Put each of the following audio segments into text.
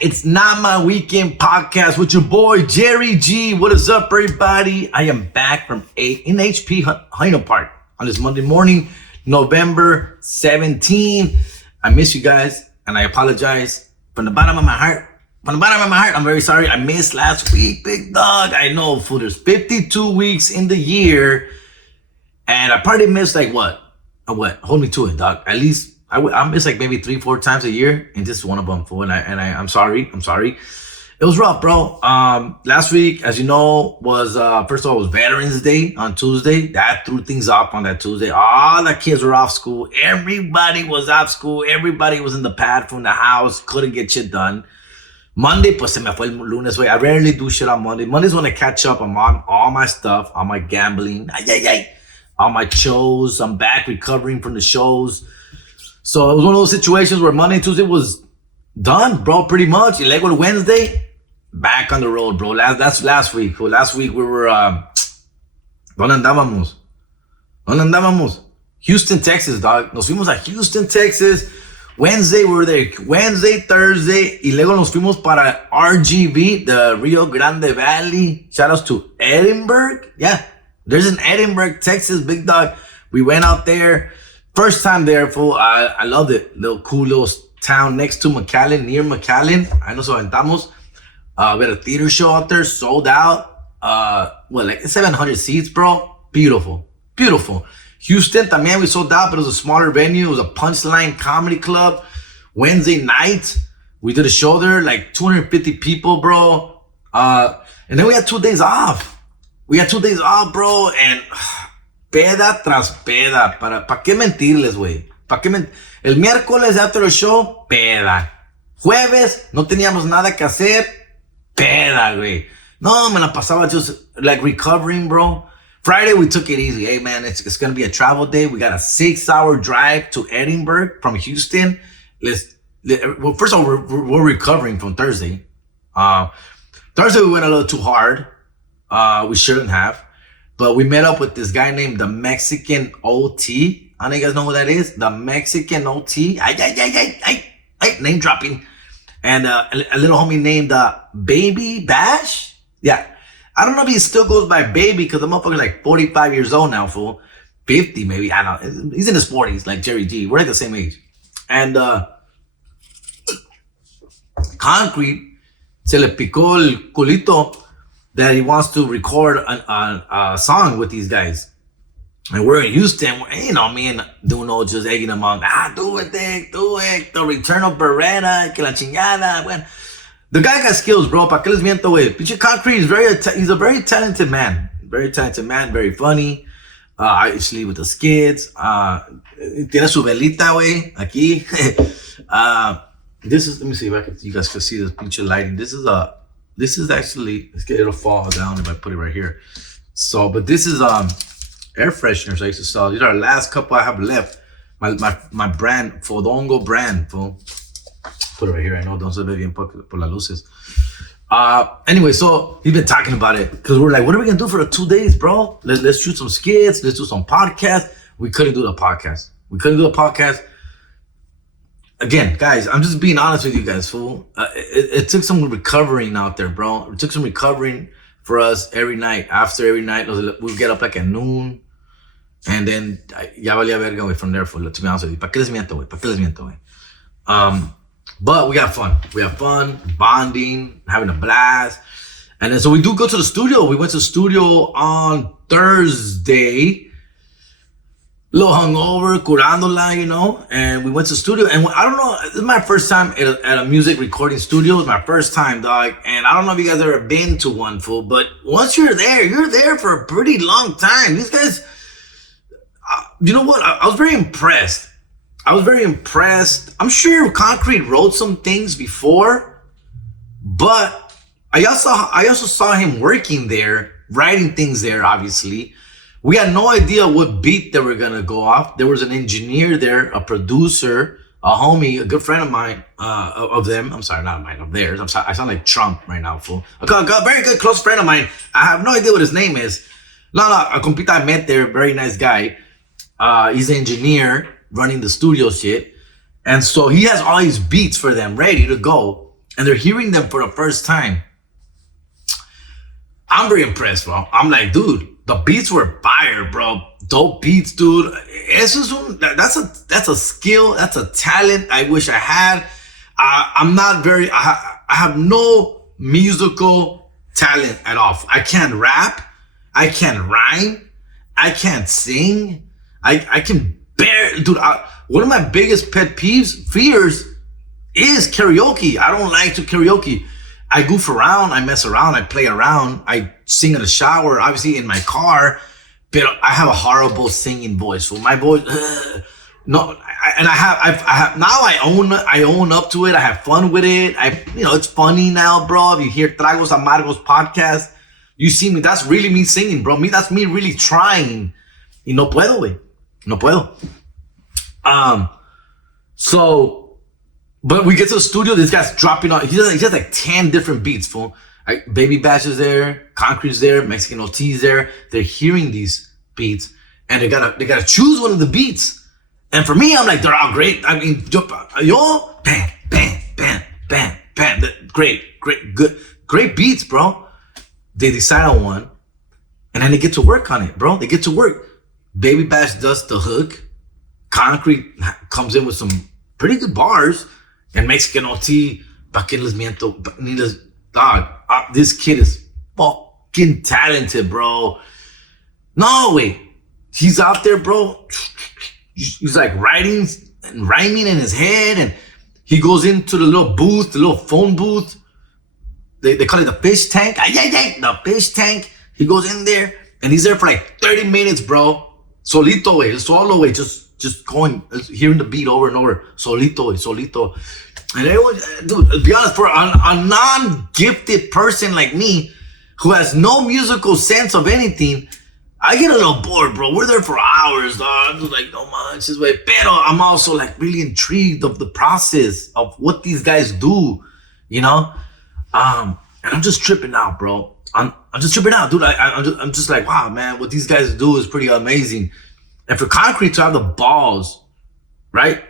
It's Not My Weekend podcast with your boy Jerry G. What is up, everybody? I am back from HP Hyena Park on this Monday morning, November 17. I miss you guys, and I apologize from the bottom of my heart. I'm very sorry. I missed last week, big dog. I know, fool. There's 52 weeks in the year, and I probably missed like what? Hold me to it, dog. At least I miss like maybe 3-4 times a year, and this is one of them, fool. And I'm sorry. It was rough, bro. Last week, as you know, was first of all, it was Veterans Day on Tuesday. That threw things up on that Tuesday. All the kids were off school. Everybody was off school. Everybody was in the pad from the house. Couldn't get shit done. Monday, pues se me fue el lunes, way. I rarely do shit on Monday. Monday's when I catch up on all my stuff, on my gambling, on my shows. I'm back recovering from the shows. So it was one of those situations where Monday and Tuesday was done, bro, pretty much. Y luego Wednesday, back on the road, bro. That's last week. Bro. Last week we were, ¿Dónde andábamos? Houston, Texas, dog. Nos fuimos a Houston, Texas. Wednesday, we were there. Wednesday, Thursday. Y luego nos fuimos para RGV, the Rio Grande Valley. Shout outs to Edinburgh. Yeah, there's an Edinburgh, Texas, big dog. We went out there. First time there, fool. I loved it. Little cool little town next to McAllen, near McAllen. I know, so aventamos. We had a theater show out there, sold out. Like 700 seats, bro. Beautiful. Houston, también we sold out, but it was a smaller venue. It was a Punchline Comedy Club. Wednesday night, we did a show there, like 250 people, bro. And then we had 2 days off. Bro, and peda tras peda. ¿Para qué mentirles, güey? El miércoles after the show, peda. Jueves, no teníamos nada que hacer, peda, güey. No, me la pasaba just like recovering, bro. Friday, we took it easy. Hey, man, it's going to be a travel day. We got a 6-hour drive to Edinburgh from Houston. Well, first of all, we're recovering from Thursday. Thursday, we went a little too hard. We shouldn't have. But we met up with this guy named the Mexican OT. I don't know if you guys know who that is. The Mexican OT. Name dropping. And a little homie named Baby Bash. Yeah. I don't know if he still goes by Baby because the motherfucker's like 45 years old now, fool. 50 maybe. I don't know. He's in his 40s, like Jerry G. We're like the same age. And Concrete se le picó el culito that he wants to record a song with these guys. And we're in Houston, you know, me and Duno just egging them on. Do it. The return of Beretta, que la chingada. Bueno, the guy got skills, bro. Pa' que les miento, güey. Pinche Concrete he's a very talented man. Very funny. Actually with the skids. Tiene su velita, güey, aquí. This is, let me see if you guys can see this pinche lighting. This is actually, it'll fall down if I put it right here. So, but this is air fresheners I used to sell. These are the last couple I have left. My brand, Fodongo brand, fool. Put it right here. I know, don't se ve bien por las luces. Anyway, so he's been talking about it because we're like, what are we gonna do for the 2 days, bro? Let's shoot some skits. Let's do some podcasts. We couldn't do the podcast. Again, guys, I'm just being honest with you guys, fool. It took some recovering out there, bro. It took some recovering for us every night. After every night, we'll get up like at noon. And then, ya valía verga, güey, from there, fool. To be honest with you. ¿Pa' qué les miento, güey? But we got fun. We have fun, bonding, having a blast. And then, so we do go to the studio. We went to the studio on Thursday. Little hungover, curándola, you know, and we went to the studio. And I don't know, this is my first time at a music recording studio. It's my first time, dog. And I don't know if you guys ever been to one, fool, but once you're there for a pretty long time. These guys, you know what? I was very impressed. I'm sure Concrete wrote some things before, but I also saw him working there, writing things there, obviously. We had no idea what beat they were gonna go off. There was an engineer there, a producer, a homie, a good friend of mine, of them. I'm sorry, not mine, of theirs. I sound like Trump right now, fool. A very good close friend of mine. I have no idea what his name is. No, a compita I met there, very nice guy. He's an engineer running the studio shit. And so he has all these beats for them ready to go. and they're hearing them for the first time. I'm very impressed, bro. I'm like, dude, the beats were fire, bro. Dope beats, dude. That's a skill. That's a talent I wish I had. I'm not very, I have no musical talent at all. I can't rap. I can't rhyme. I can't sing. I can barely, dude. One of my biggest pet fears is karaoke. I don't like to karaoke. I goof around, I mess around, I play around, I sing in the shower, obviously in my car, but I have a horrible singing voice. So my voice, no, now I own up to it. I have fun with it. It's funny now, bro. If you hear Tragos Amargos podcast, you see me. That's really me singing, bro. That's me really trying. Y no puedo, güey. No puedo. But we get to the studio, this guy's dropping on, he has like 10 different beats, fool. Baby Bash is there, Concrete's there, Mexican OT's there. They're hearing these beats and they gotta choose one of the beats. And for me, I'm like, they're all great. I mean, yo, bam, bam, bam, bam, bam. Great, great beats, bro. They decide on one and then they get to work on it, bro. They get to work. Baby Bash does the hook. Concrete comes in with some pretty good bars. And Mexican OT, pa' que les miento, dog, this kid is fucking talented, bro. No, wait. He's out there, bro. He's like writing and rhyming in his head. And he goes into the little booth, the little phone booth. They call it the fish tank. The fish tank. He goes in there and he's there for like 30 minutes, bro. Solito, solo, just going, hearing the beat over and over. Solito. And dude, to be honest, for a non-gifted person like me, who has no musical sense of anything, I get a little bored, bro. We're there for hours, dog. I'm just like, no much this way. Pero I'm also like really intrigued of the process of what these guys do, And I'm just tripping out, bro. I'm just tripping out, dude. I'm just like, wow, man, what these guys do is pretty amazing. And for Concrete to have the balls, right?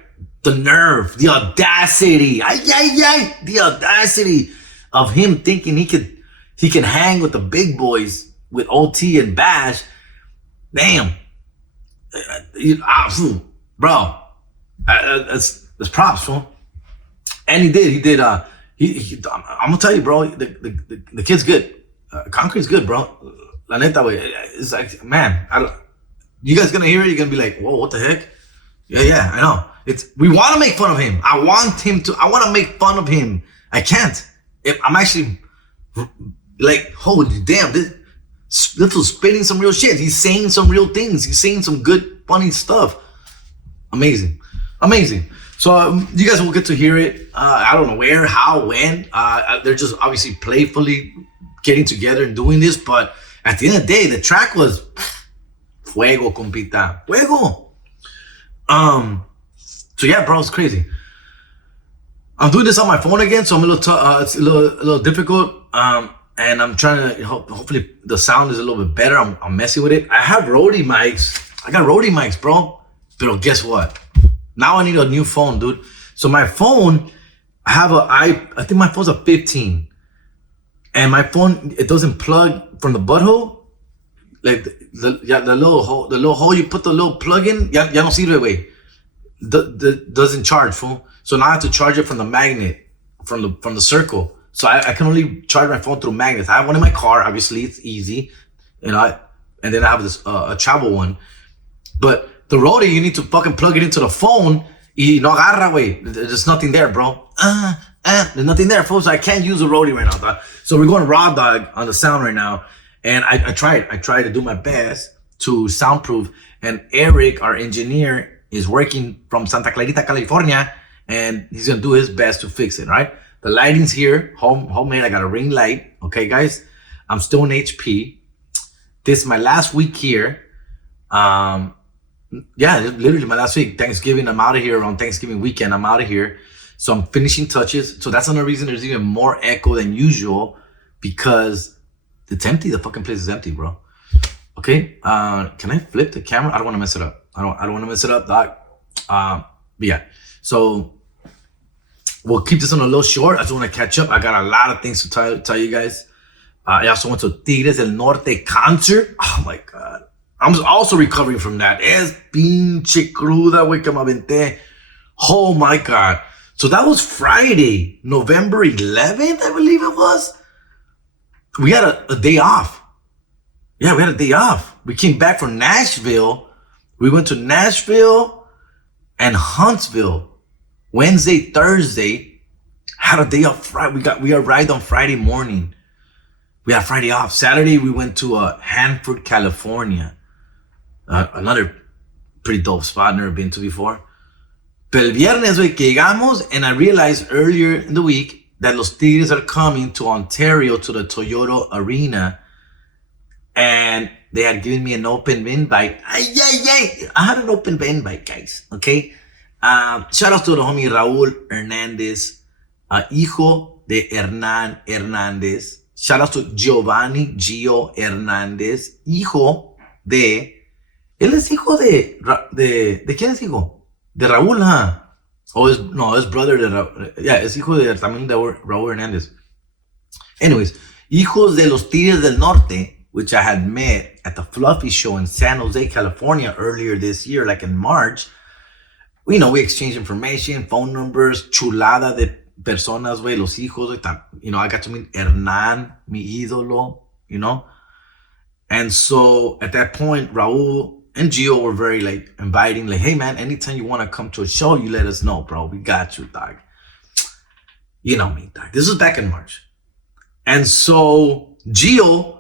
The nerve, the audacity, the audacity of him thinking he can hang with the big boys, with OT and Bash. Damn. Bro. That's props, bro. And he did. I'm gonna tell you, bro, the kid's good. Concrete's good, bro. La neta, way. It's like, man, you guys gonna hear it, you're gonna be like, whoa, what the heck? Yeah, I know. We want to make fun of him. I want to make fun of him. I can't. I'm actually like, holy damn, this little spitting some real shit. He's saying some real things. He's saying some good, funny stuff. Amazing. So you guys will get to hear it. I don't know where, how, when. They're just obviously playfully getting together and doing this. But at the end of the day, the track was fuego, compita. Fuego. So yeah, bro, it's crazy. I'm doing this on my phone again, so I'm it's a little difficult. And I'm trying to hopefully the sound is a little bit better. I'm messing with it. I have Rode mics. I got Rode mics, bro. But guess what? Now I need a new phone, dude. So my phone, I think my phone's a 15, and my phone, it doesn't plug from the butthole. Like the little hole you put the little plug in. Ya no sirve, way. Doesn't charge, fool. So now I have to charge it from the magnet, from the circle. So I can only charge my phone through magnets. I have one in my car, obviously it's easy, and then I have this a travel one. But the Rode, you need to fucking plug it into the phone. Y no agarra, way. There's nothing there, bro. There's nothing there, folks. So I can't use a Rode right now, dog. So we're going raw dog on the sound right now, and I tried to do my best to soundproof. And Eric, our engineer, is working from Santa Clarita, California, and he's gonna do his best to fix it, right? The lighting's here, homemade. I got a ring light, okay, guys? I'm still in HP. This is my last week here. Yeah, literally my last week. Thanksgiving, I'm out of here. On Thanksgiving weekend, I'm out of here. So I'm finishing touches. So that's another reason there's even more echo than usual, because it's empty. The fucking place is empty, bro. Okay, can I flip the camera? I don't want to mess it up. I don't want to mess it up, doc. But yeah, so we'll keep this on a little short. I just want to catch up. I got a lot of things to tell you guys. I also went to Tigres del Norte concert. Oh my God. I'm also recovering from that. Es pinche cruda, güey, que me aventé. Oh my God. So that was Friday, November 11th, I believe it was. We had a day off. Yeah, we had a day off. We came back from Nashville. We went to Nashville and Huntsville. Wednesday, Thursday, had a day off. We arrived on Friday morning. We had Friday off. Saturday, we went to Hanford, California. Another pretty dope spot, never been to before. Pero el viernes, güey, que llegamos, and I realized earlier in the week that Los Tigres are coming to Ontario to the Toyota Arena, and they had given me an open invite. I had an open invite, guys, okay? Shout out to the homie Raúl Hernández, hijo de Hernán Hernández. Shout out to Giovanni Gio Hernández, hijo de... Él es hijo ¿de quién es hijo? De Raúl, huh? Oh, his brother de Raúl. Yeah, es hijo también de Raúl Hernández. Anyways, hijos de los Tigres del Norte, which I had met at the Fluffy Show in San Jose, California earlier this year, like in March. We exchanged information, phone numbers, chulada de personas, güey, los hijos. I got to meet Hernán, mi ídolo, And so at that point, Raúl and Gio were very inviting, hey man, anytime you want to come to a show, you let us know, bro. We got you, dog. You know me, dog. This was back in March. And so Gio,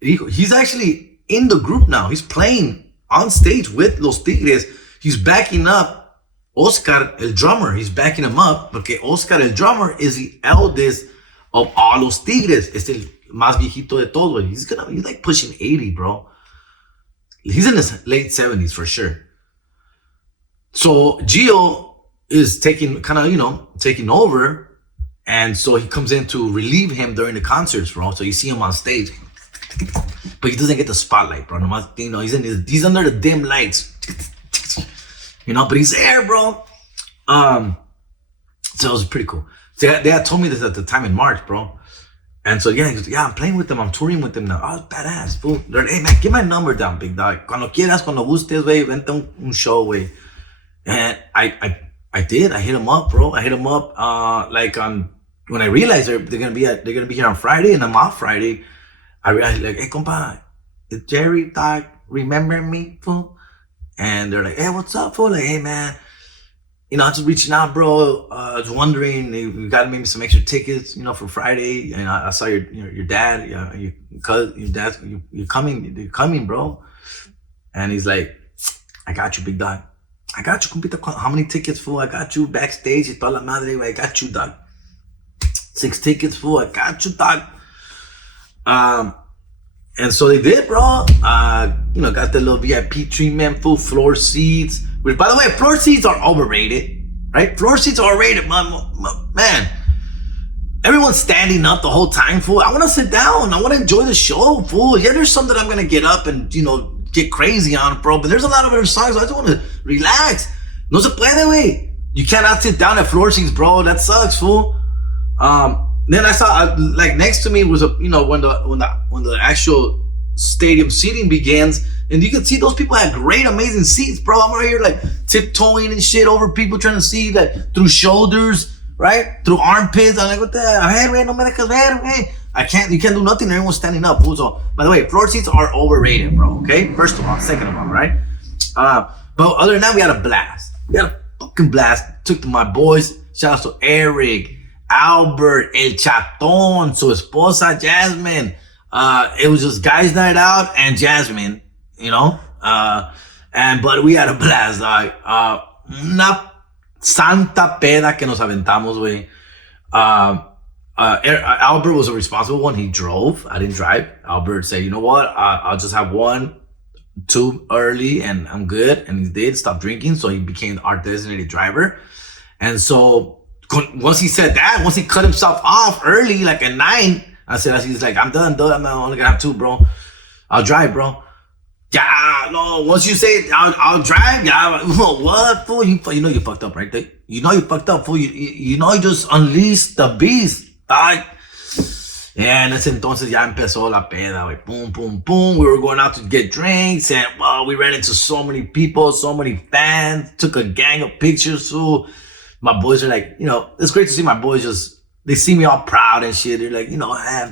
he's actually in the group now. He's playing on stage with Los Tigres. He's backing up Oscar, el drummer. He's backing him up porque Oscar, el drummer, is the eldest of all Los Tigres. Es el más viejito de todos. He's like pushing 80, bro. He's in his late 70s for sure. So Gio is taking over. And so he comes in to relieve him during the concerts, bro. So you see him on stage. But he doesn't get the spotlight, bro. He's under the dim lights. But he's there, bro. So it was pretty cool. So they had told me this at the time in March, bro. And so, he goes, I'm playing with them. I'm touring with them now. Oh, badass, fool. They're like, hey, man, get my number down, big dog. Cuando quieras, cuando gustes, güey, vente un show, güey. And I did. I hit him up, bro. I hit him up, when I realized they're gonna be here on Friday, and I'm off Friday. I realized, hey, compa, is Jerry, dog, remember me, fool? And they're like, hey, what's up, fool? Like, hey, man, I'm just reaching out, bro. I was wondering, we got maybe some extra tickets, for Friday. And I saw your dad, your cousin, your dad, you're coming, bro. And he's like, I got you, big dog. I got you, compita. How many tickets, fool? I got you backstage. Y toda la madre, I got you, dog. 6 tickets, fool. I got you, dog. And so they did, bro. Got the little VIP treatment, full floor seats. Which, by the way, floor seats are overrated, right? Floor seats are overrated, man. Everyone's standing up the whole time, fool. I want to sit down. I want to enjoy the show, fool. Yeah, there's some that I'm going to get up and, get crazy on, bro. But there's a lot of other songs. I just want to relax. No se puede, güey. You cannot sit down at floor seats, bro. That sucks, fool. Then I saw, next to me was when the actual stadium seating begins, and you could see those people had great, amazing seats, bro. I'm right here tiptoeing and shit over people, trying to see through shoulders, right? Through armpits. I'm like, what the hell? No me dejas ver, hey. You can't do nothing. Everyone's standing up. So, by the way, floor seats are overrated, bro. Okay? First of all. Second of all, right? But other than that, we had a blast. We had a fucking blast. Took to my boys. Shout out to Eric, Albert, El Chaton, su esposa, Jasmine. It was just guys' night out and Jasmine, but we had a blast, dog. Una santa peda que nos aventamos, güey. Albert was a responsible one. He drove. I didn't drive. Albert said, you know what? I'll just have 2 early and I'm good. And he did stop drinking. So he became our designated driver. And so once he said that, once he cut himself off early, like at 9, he's like, I'm done. I'm only gonna have 2, bro. I'll drive, bro. Yeah, no. Once you say I'll drive, yeah. What fool? You know you fucked up, right? You know you fucked up, fool. You know you just unleashed the beast. Yeah, en ese entonces ya empezó la peda, like boom, boom, boom. We were going out to get drinks, and we ran into so many people, so many fans. Took a gang of pictures. So my boys are like, it's great to see my boys just. They see me all proud and shit. They're like,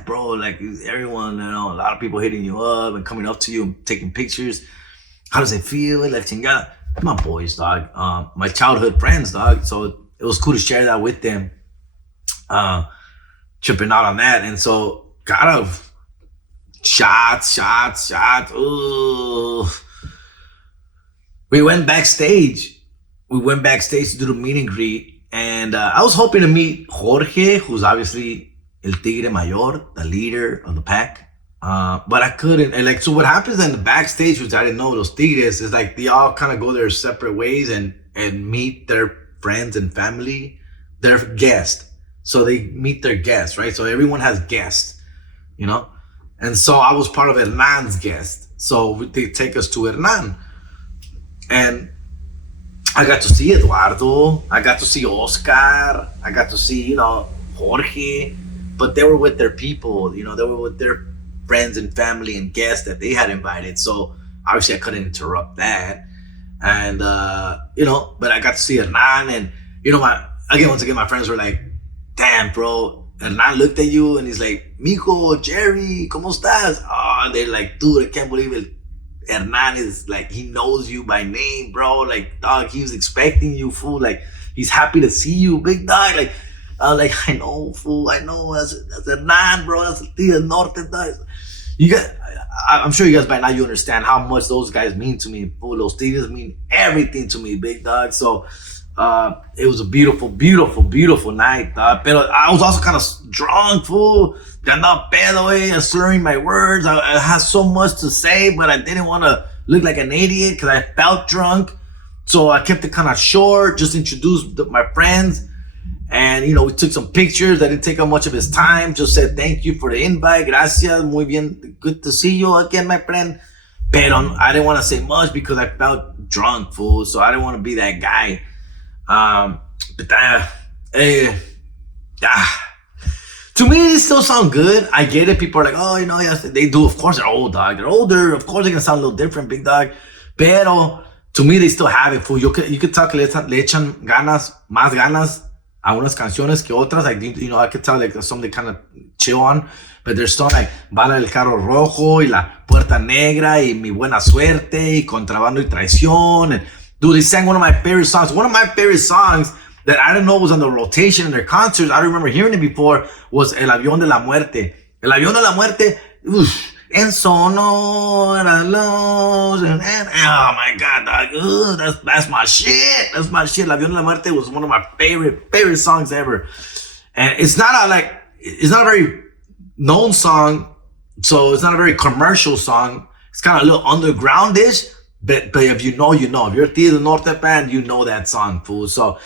bro, like everyone, a lot of people hitting you up and coming up to you and taking pictures. How does it feel? Like, chingada. My boys, dog. My childhood friends, dog. So it was cool to share that with them. Tripping out on that. And so, kind of shots. Ooh. We went backstage. To do the meet and greet. And I was hoping to meet Jorge, who's obviously El Tigre Mayor, the leader of the pack. But I couldn't. And so what happens in the backstage, which I didn't know, those Tigres, is like they all kind of go their separate ways and meet their friends and family, their guests. So they meet their guests, right? So everyone has guests, And so I was part of Hernan's guest. So they take us to Hernan. And I got to see Eduardo. I got to see Oscar. I got to see, Jorge. But they were with their people, they were with their friends and family and guests that they had invited. So obviously I couldn't interrupt that. And, but I got to see Hernan. And, once again, my friends were like, damn, bro. Hernan looked at you and he's like, mijo, Jerry, ¿cómo estás? Oh, they're like, dude, I can't believe it. Hernan is like, he knows you by name, bro. Like, dog, he was expecting you, fool. Like, he's happy to see you, big dog. Like, I know, fool. I know. That's Hernan, bro. That's the Tigre Norte, dog. I'm sure you guys by now you understand how much those guys mean to me, fool. Those Tigres mean everything to me, big dog. So, it was a beautiful, beautiful, beautiful night, dog. But I was also kind of drunk, fool. Andaba pedo, and slurring my words. I had so much to say, but I didn't want to look like an idiot because I felt drunk. So I kept it kind of short, just introduced my friends. And, we took some pictures. I didn't take up much of his time. Just said, thank you for the invite. Gracias. Muy bien. Good to see you again, my friend. But I didn't want to say much because I felt drunk, fool. So I didn't want to be that guy. To me, it still sound good. I get it. People are like, oh, yes, they do. Of course, they're old, dog. They're older. Of course, they're going to sound a little different, big dog. Pero, to me, they still have it, fool. You could tell que le echan más ganas a unas canciones que otras. Like, I could tell like some they kind of chill on. But there's still like Bala del Carro Rojo y La Puerta Negra y Mi Buena Suerte y Contrabando y Traición. And, dude, they sang one of my favorite songs. One of my favorite songs that I didn't know was on the rotation in their concerts. I don't remember hearing it before. Was El Avión de la Muerte. El Avión de la Muerte. En Sonora Los. Oh my God, dog. That's my shit. That's my shit. El Avión de la Muerte was one of my favorite songs ever. And it's not a very known song. So it's not a very commercial song. It's kind of a little undergroundish. But if you know, you know. If you're a Tigre Norte fan, you know that song, fool. So,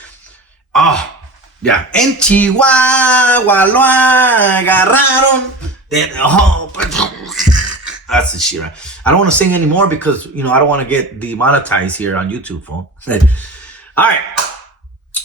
yeah. En Chihuahua lo agarraron. That's the shit, right? I don't want to sing anymore because, I don't want to get demonetized here on YouTube, fool. All right.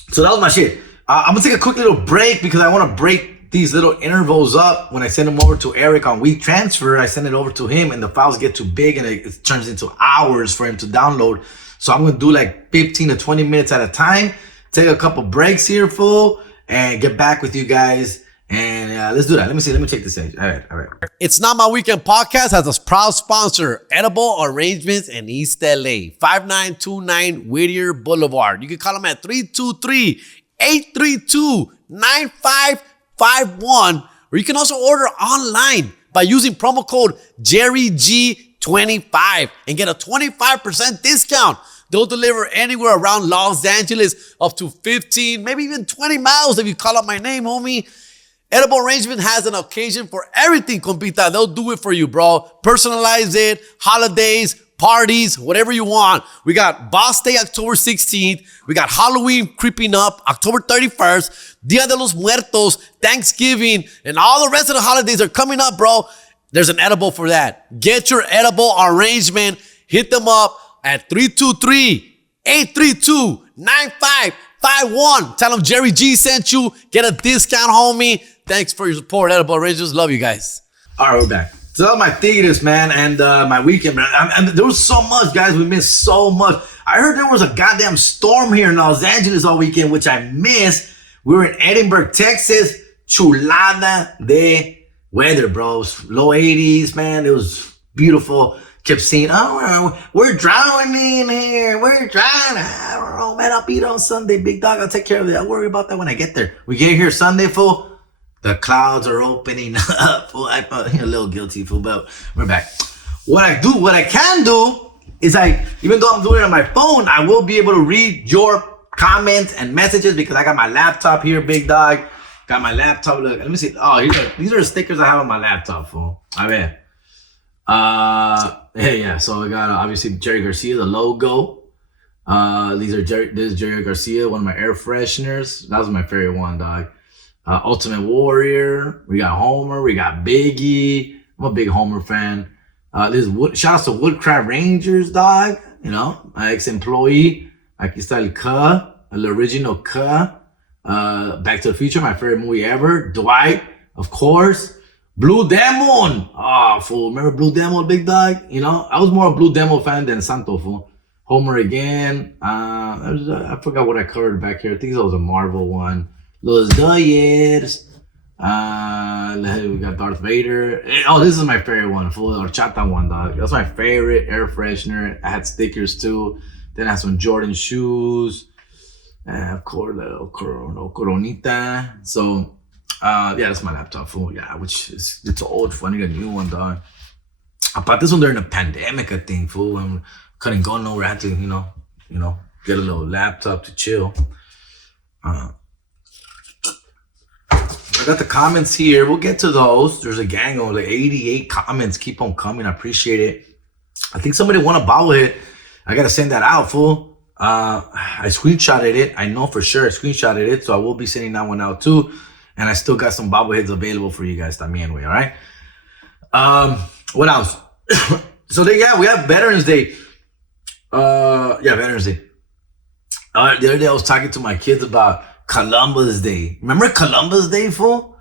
So that was my shit. I'm going to take a quick little break because I want to break these little intervals up. When I send them over to Eric on WeTransfer, I send it over to him and the files get too big and it turns into hours for him to download. So I'm going to do like 15 to 20 minutes at a time. Take a couple breaks here, fool, and get back with you guys. And let's do that. Let me check this out. All right. It's Not My Weekend podcast has a proud sponsor, Edible Arraignments in East LA, 5929 Whittier Boulevard. You can call them at 323-832-9551, or you can also order online by using promo code JerryG25 and get a 25% discount. They'll deliver anywhere around Los Angeles, up to 15, maybe even 20 miles if you call out my name, homie. Edible Arraignment has an occasion for everything, compita. They'll do it for you, bro. Personalize it, holidays, parties, whatever you want. We got Boss Day, October 16th. We got Halloween creeping up, October 31st. Dia de los Muertos, Thanksgiving, and all the rest of the holidays are coming up, bro. There's an edible for that. Get your Edible Arraignment Hit them up at 323-832-9551. Tell them Jerry G sent you. Get a discount, homie. Thanks for your support, Edible Arraignments. Love you guys. All right, we're back. So that was my theaters, man, and my weekend, man. There was so much, guys. We missed so much. I heard there was a goddamn storm here in Los Angeles all weekend, which I missed. We were in Edinburgh, Texas. Chulada de weather, bro. Low 80s, man. It was beautiful. Kept seeing, oh, we're drowning here. We're drowning. I don't know, man. I'll be there on Sunday, big dog. I'll take care of it. I'll worry about that when I get there. We get here Sunday, fool. The clouds are opening up, fool. I felt a little guilty, fool, but we're back. What I can do is even though I'm doing it on my phone, I will be able to read your comments and messages because I got my laptop here, big dog. Got my laptop. Look, let me see. Oh, these are the stickers I have on my laptop, fool. I bet. Hey, yeah. So I got obviously Jerry Garcia, the logo. This is Jerry Garcia, one of my air fresheners. That was my favorite one, dog. Ultimate Warrior. We got Homer. We got Biggie. I'm a big Homer fan. Shout out to Woodcraft Rangers, dog. You know, my ex-employee. Aquí está el K, el original K. Back to the Future, my favorite movie ever. Dwight, of course. Blue Demon. Oh, fool. Remember Blue Demon, big dog? You know, I was more a Blue Demon fan than Santo, fool. Homer again. I forgot what I covered back here. I think that was a Marvel one. Los Dodgers. We got Darth Vader. Oh, this is my favorite one, fool. Horchata one, dog. That's my favorite air freshener. I had stickers too. Then I had some Jordan shoes. Of course, little Coronita. So, yeah, that's my laptop, fool. Yeah, it's old, fool. I need a new one, dog. I bought this one during the pandemic, I think, fool. I couldn't go nowhere. I had to, you know, get a little laptop to chill. I got the comments here. We'll get to those. There's a gang of like 88 comments. Keep on coming. I appreciate it. I think somebody won a bobblehead. I got to send that out, fool. I screenshotted it. I know for sure I screenshotted it. So I will be sending that one out too. And I still got some bobbleheads available for you guys. También, way, all right? What else? So we have Veterans Day. Veterans Day. The other day I was talking to my kids about Columbus Day. Remember Columbus Day, fool?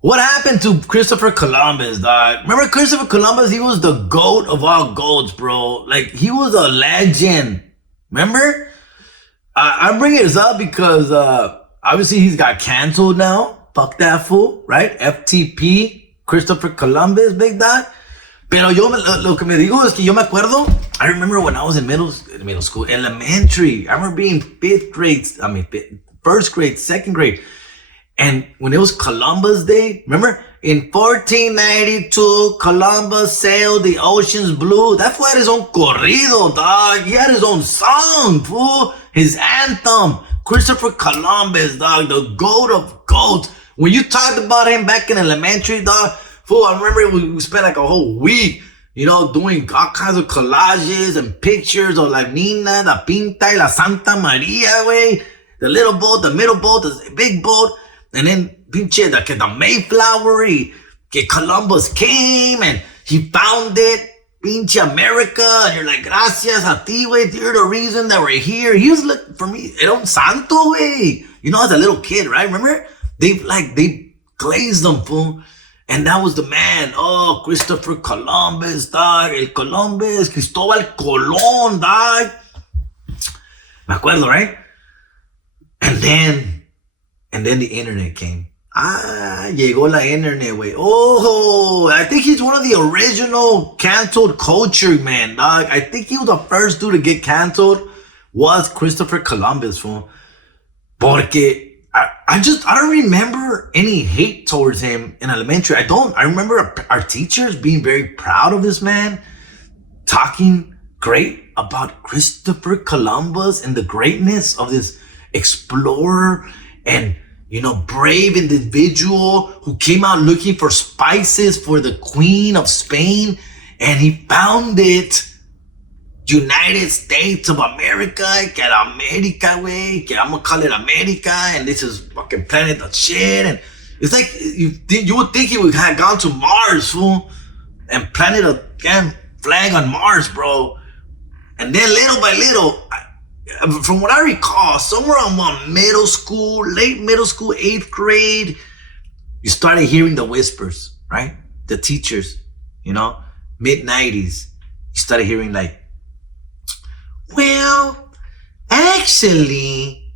What happened to Christopher Columbus, dog? Remember Christopher Columbus? He was the GOAT of all GOATs, bro. Like, he was a legend. Remember? I'm bringing this up because obviously he's got canceled now. Fuck that fool, right? FTP, Christopher Columbus, big dog. Pero lo que me digo es que yo me acuerdo. I remember when I was in middle school, elementary. I remember being first grade, second grade. And when it was Columbus Day, remember? In 1492, Columbus sailed the oceans blue. That's why he had his own corrido, dog. He had his own song, fool. His anthem. Christopher Columbus, dog. The GOAT of GOATs. When you talked about him back in elementary, dog, fool, I remember we spent like a whole week, you know, doing all kinds of collages and pictures of like Nina, la Pinta, y la Santa Maria, way. The little boat, the middle boat, the big boat. And then, pinche, the Mayflower, que Columbus came and he founded pinche America. And you're like, gracias a ti, wey. You're the reason that we're here. He was looking for me. Era un santo, wey. You know, as a little kid, right? Remember? They glazed them, fool. And that was the man. Oh, Christopher Columbus, dog. El Columbus, Cristobal Colón, dog. Me acuerdo, right? And then the internet came. Llegó la internet, way. Oh, I think he's one of the original canceled culture, man, dog. I think he was the first dude to get canceled was Christopher Columbus, fool. Porque I don't remember any hate towards him in elementary. I remember our teachers being very proud of this man, talking great about Christopher Columbus and the greatness of this explorer and, you know, brave individual who came out looking for spices for the Queen of Spain, and he founded United States of America, que era America, way, que I'm gonna call it America, and this is fucking planet of shit. And it's like you would think he would have gone to Mars, fool, and planet of damn flag on Mars, bro. And then little by little, from what I recall, somewhere around middle school, late middle school, 8th grade, you started hearing the whispers, right? The teachers, you know, mid-90s, you started hearing like, well, actually,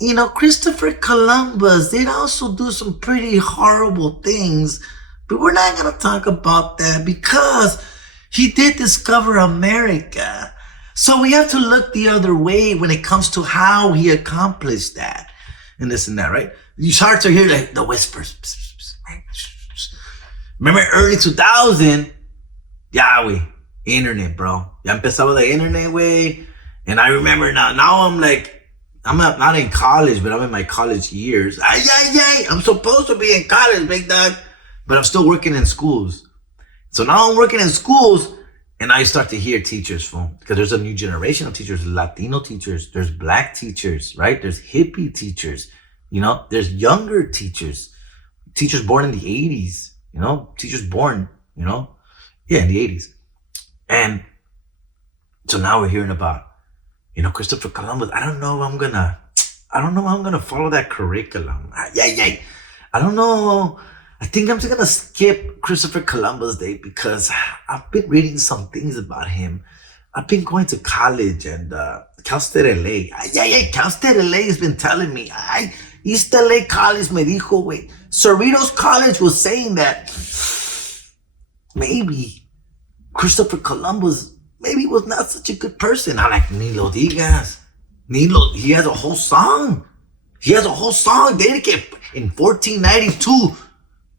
you know, Christopher Columbus did also do some pretty horrible things, but we're not going to talk about that because he did discover America. So we have to look the other way when it comes to how he accomplished that and this and that, right? You start to hear like the whispers. Remember early 2000, internet, bro. Ya empezaba the internet, way. And I remember now I'm like, I'm not in college, but I'm in my college years. I'm supposed to be in college, big dog, but I'm still working in schools. So now I'm working in schools, and I start to hear teachers because there's a new generation of teachers, Latino teachers, there's black teachers, right? There's hippie teachers, you know, there's younger teachers born in the 80s, you know, teachers born, you know, in the 80s. And so now we're hearing about, you know, Christopher Columbus. I don't know how I'm gonna follow that curriculum. I don't know. I think I'm just gonna skip Christopher Columbus Day because I've been reading some things about him. I've been going to college and Cal State LA. Cal State LA has been telling me. East LA College me dijo, wait. Cerritos College was saying that maybe Christopher Columbus maybe was not such a good person. I'm like, ni lo digas. He has a whole song. Dedicated in 1492.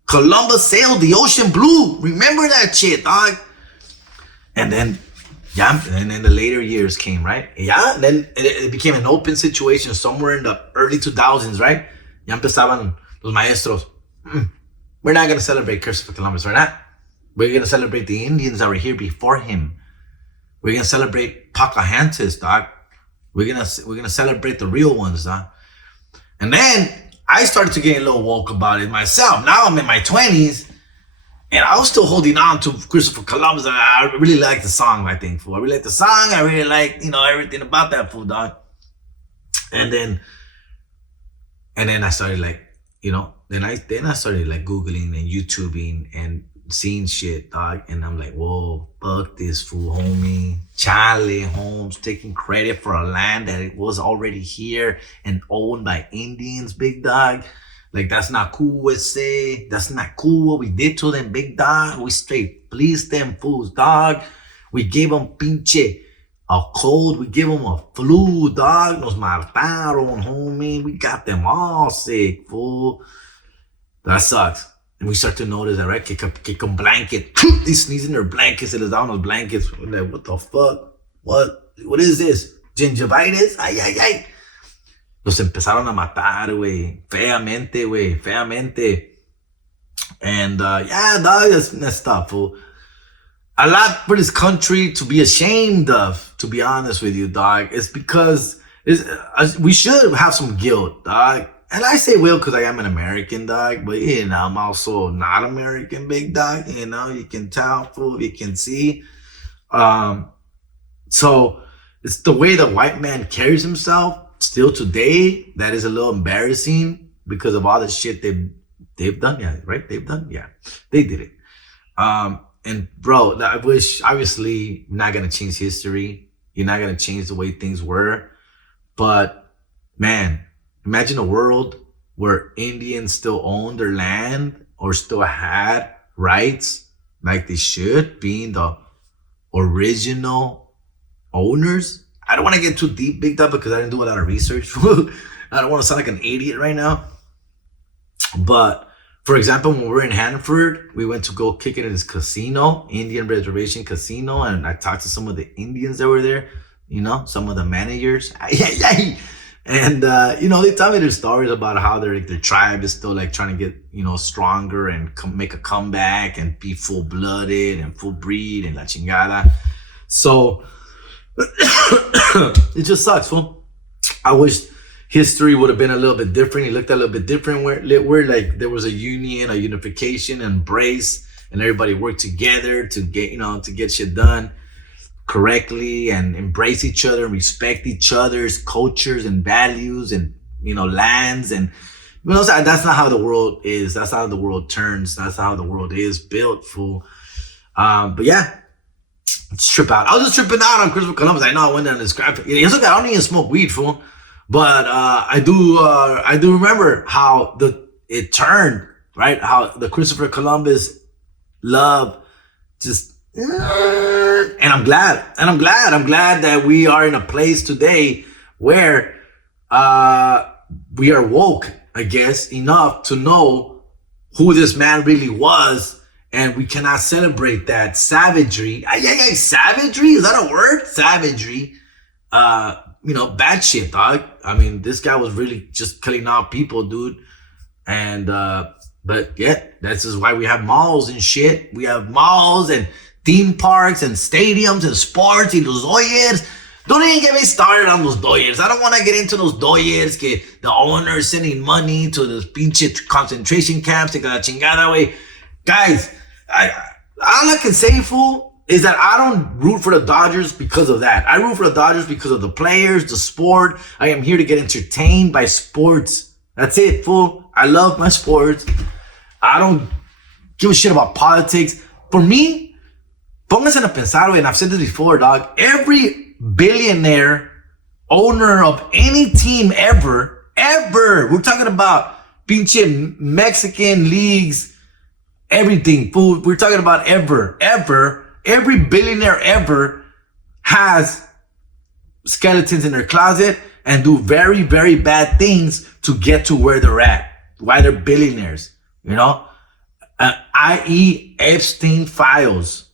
Columbus sailed the ocean blue. Remember that shit, dog. And then the later years came, right? Yeah, and then it became an open situation somewhere in the early 2000s, right? Ya empezaban los maestros. We're not going to celebrate Christopher Columbus, we're not. We're going to celebrate the Indians that were here before him. We're going to celebrate Pocahontas, dog. We're gonna celebrate the real ones, dog. And then I started to get a little woke about it myself. Now I'm in my 20s, and I was still holding on to Christopher Columbus. I really like the song, I think, fool. I really like the song. I really like, you know, everything about that fool, dog. And then I started like, you know, then I started like Googling and YouTubing and seeing shit, dog. And I'm like, whoa, fuck this fool, homie. Charlie Holmes taking credit for a land that it was already here and owned by Indians, big dog. Like, that's not cool, USA. That's not cool what we did to them, big dog. We straight pleased them fools, dog. We gave them pinche a cold. We gave them a flu, dog. Nos mataron, homie. We got them all sick, fool. That sucks. And we start to notice that, right? Que con blanket. They sneeze in their blankets. Se les daban los blankets. We're like, what the fuck? What is this? Gingivitis? Ay. Los empezaron a matar, güey. Feamente. And, dog, that's messed up, fool. A lot for this country to be ashamed of, to be honest with you, dog. It's because we should have some guilt, dog. And I say will because I am an American, dog. But, you know, I'm also not American, big dog. You know, you can tell, fool, you can see. So it's the way the white man carries himself still today that is a little embarrassing because of all the shit they've done. Yeah, right? They've done? Yeah, they did it. And, bro, I wish, obviously, you're not going to change history. You're not going to change the way things were. But, man, imagine a world where Indians still own their land or still had rights like they should, being the original owners. I don't want to get too deep, big up, because I didn't do a lot of research. I don't want to sound like an idiot right now. But, for example, when we were in Hanford, we went to go kick it in this casino, Indian Reservation Casino, and I talked to some of the Indians that were there, you know, some of the managers. And, you know, they tell me their stories about how their tribe is still, like, trying to get, you know, stronger and make a comeback and be full-blooded and full breed and la chingada. So, it just sucks, fool. I wish history would have been a little bit different. It looked a little bit different where like there was a union, a unification, embrace, and everybody work together to get shit done correctly and embrace each other and respect each other's cultures and values and lands. And that's not how the world is. That's not how the world turns. That's how the world is built, fool. But yeah, let's trip out. I was just tripping out on Christopher Columbus. I know I went down this crap. It's okay, I don't even smoke weed, fool. But I do remember how it turned, right? How the Christopher Columbus love just, and I'm glad that we are in a place today where we are woke, I guess, enough to know who this man really was, and we cannot celebrate that savagery. Savagery, is that a word? Savagery. Bad shit, dog. I mean, this guy was really just killing off people, dude. And but yeah, that's just why we have malls and shit. We have malls and theme parks and stadiums and sports and los Dodgers. Don't even get me started on those Dodgers. I don't want to get into those Dodgers que the owner is sending money to the pinche concentration camps, take a chingada way. Guys, all I can say, fool, is that I don't root for the Dodgers because of that. I root for the Dodgers because of the players, the sport. I am here to get entertained by sports. That's it, fool. I love my sports. I don't give a shit about politics. For me, pónganse a pensar, and I've said this before, dog. Every billionaire owner of any team ever, we're talking about pinche Mexican leagues, everything, fool. We're talking about ever. Every billionaire ever has skeletons in their closet and do very, very bad things to get to where they're at. Why they're billionaires, i.e. Epstein files,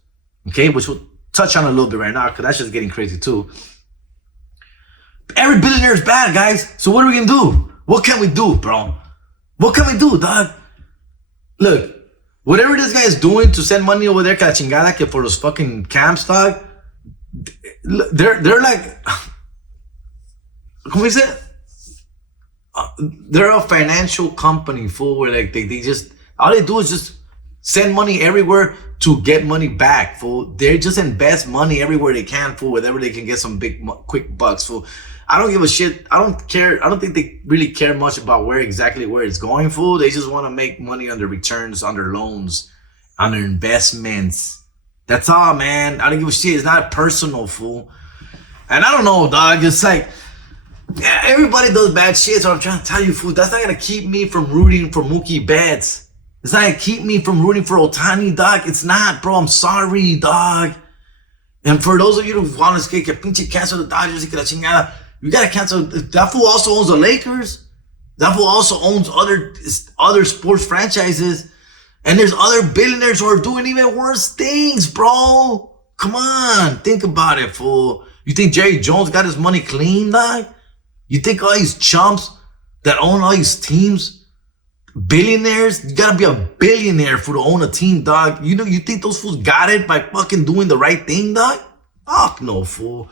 okay, which we'll touch on a little bit right now because that's just getting crazy too. Every billionaire is bad, guys. So what are we gonna do? What can we do, bro? What can we do, dog? Look, whatever this guy is doing to send money over there, que la chingada, que for those fucking camps, dog, they're like, ¿cómo dice? They're a financial company, fool, where like they just, all they do is just send money everywhere to get money back, fool. They just invest money everywhere they can, fool, wherever they can get some big, quick bucks, fool. I don't give a shit. I don't care. I don't think they really care much about where it's going, fool. They just want to make money on their returns, on their loans, on their investments. That's all, man. I don't give a shit. It's not personal, fool. And I don't know, dog. It's like, yeah, everybody does bad shit, so I'm trying to tell you, fool, that's not going to keep me from rooting for Mookie Betts. It's not going to keep me from rooting for Ohtani, dog. It's not, bro. I'm sorry, dog. And for those of you who want to que pinche cancel the Dodgers y que la chingada, you got to cancel. That fool also owns the Lakers. That fool also owns other sports franchises. And there's other billionaires who are doing even worse things, bro. Come on. Think about it, fool. You think Jerry Jones got his money clean, dog? You think all these chumps that own all these teams, billionaires, you gotta be a billionaire for to own a team, dog. You think those fools got it by fucking doing the right thing, dog? Fuck no, fool.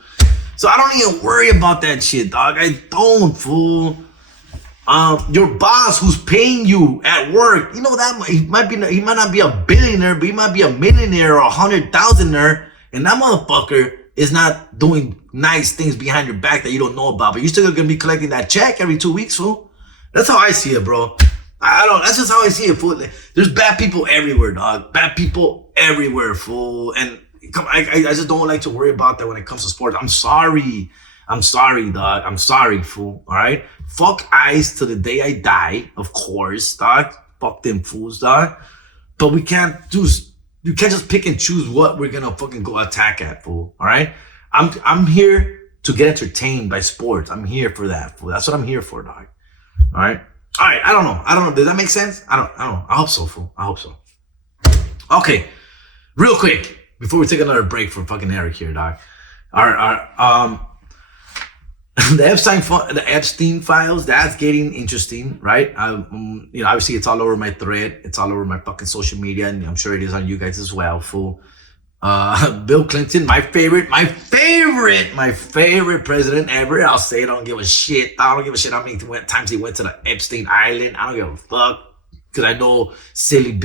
So I don't even worry about that shit, dog. I don't, fool. Your boss who's paying you at work, that he might not be a billionaire, but he might be a millionaire or 100,000er, and that motherfucker is not doing nice things behind your back that you don't know about, but you're still gonna be collecting that check every 2 weeks, fool. That's how I see it, bro. That's just how I see it, fool. There's bad people everywhere, dog. Bad people everywhere, fool. And I just don't like to worry about that when it comes to sports. I'm sorry, dog. I'm sorry, fool. All right? Fuck ICE till the day I die, of course, dog. Fuck them fools, dog. But you can't just pick and choose what we're gonna fucking go attack at, fool. All right? I'm here to get entertained by sports. I'm here for that, fool. That's what I'm here for, dog. All right? I don't know. Does that make sense? I don't know. I hope so, fool. I hope so. Okay. Real quick, before we take another break for fucking Eric here, dog. The Epstein files, that's getting interesting, right? Obviously it's all over my thread. It's all over my fucking social media, and I'm sure it is on you guys as well, fool. Bill Clinton, my favorite president ever. I'll say it. I don't give a shit. I don't give a shit how many times he went to the Epstein Island. I don't give a fuck, because I know Silly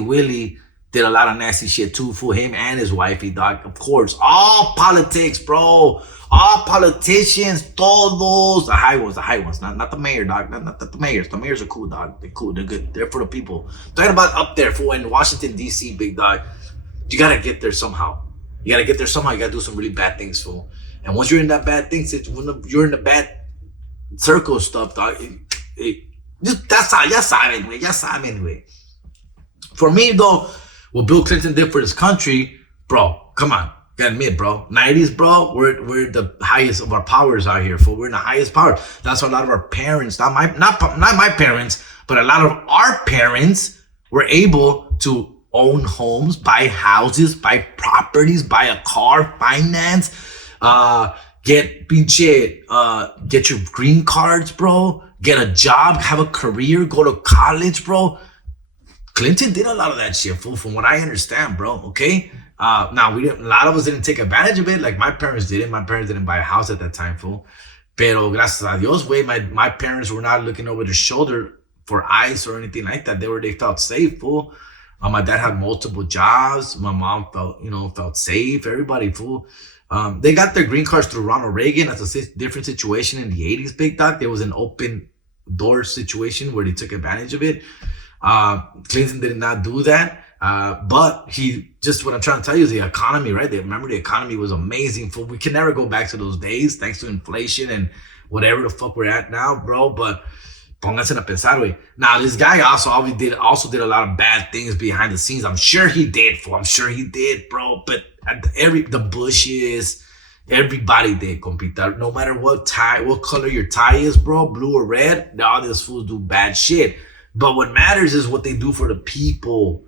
Willy did a lot of nasty shit too for him and his wifey, dog. Of course, all politics, bro. All politicians, todos, the high ones, not the mayor, dog. Not the mayors. The mayors are cool, dog. They're cool. They're good. They're for the people. Talking about up there, fool, in Washington D.C., big dog. You gotta get there somehow. You gotta do some really bad things, fool. And once you're in that bad thing, when you're in the bad circle stuff, dog. That's how. Ya saben, güey. For me, though, what Bill Clinton did for this country, bro, come on. Gotta admit, bro. 90s, bro, we're the highest of our powers out here, fool. We're in the highest power. That's why a lot of our parents, not my parents, but a lot of our parents were able to own homes, buy houses, buy properties, buy a car, finance, get your green cards, bro. Get a job, have a career, go to college, bro. Clinton did a lot of that shit, fool, from what I understand, bro. Okay. Now a lot of us didn't take advantage of it. Like my parents didn't. My parents didn't buy a house at that time, fool. Pero gracias a Dios, way, my parents were not looking over their shoulder for ICE or anything like that. They felt safe, fool. My dad had multiple jobs. My mom felt safe. Everybody, fool. They got their green cards through Ronald Reagan. That's a different situation in the 80s, big dog. There was an open door situation where they took advantage of it. Clinton did not do that. But what I'm trying to tell you is the economy, right? Remember, the economy was amazing. We can never go back to those days thanks to inflation and whatever the fuck we're at now, bro. But pónganse a pensar, güey. Now, this guy also did a lot of bad things behind the scenes. I'm sure he did, fool. I'm sure he did, bro. But the Bushes, everybody did, compita. No matter what color your tie is, bro, blue or red, all these fools do bad shit. But what matters is what they do for the people.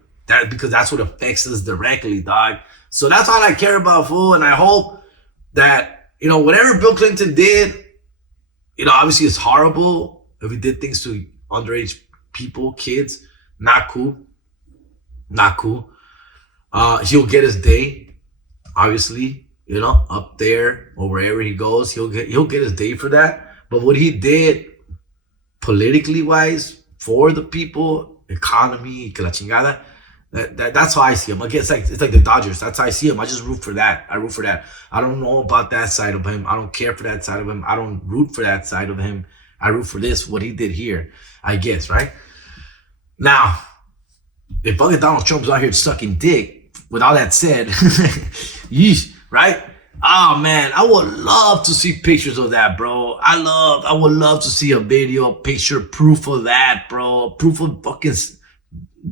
Because that's what affects us directly, dog. So that's all I care about, fool. And I hope that, whatever Bill Clinton did, obviously it's horrible. If he did things to underage people, kids, not cool. Not cool. He'll get his day, obviously, up there or wherever he goes. He'll get his day for that. But what he did politically wise for the people, economy, que la chingada, that's how I see him. It's like the Dodgers. That's how I see him. I just root for that. I don't know about that side of him. I don't care for that side of him. I don't root for that side of him. I root for what he did here, I guess, right? Now, if fucking Donald Trump's out here sucking dick, with all that said, yeesh, right? Oh man, I would love to see pictures of that, bro. I would love to see a video, picture, proof of that, bro. Proof of fucking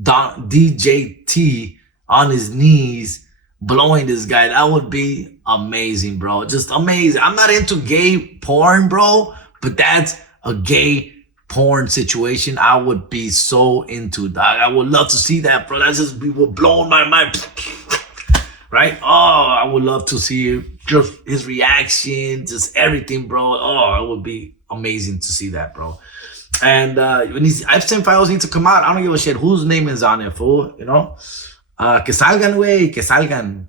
DJT on his knees blowing this guy. That would be amazing, bro. Just amazing. I'm not into gay porn, bro, but that's a gay porn situation I would be so into, dog. I would love to see that, bro. That's just blowing my mind. Right? Oh, I would love to see just his reaction, just everything, bro. Oh, it would be amazing to see that, bro. And when these Epstein files need to come out, I don't give a shit whose name is on it, fool. Que salgan, wey, que salgan.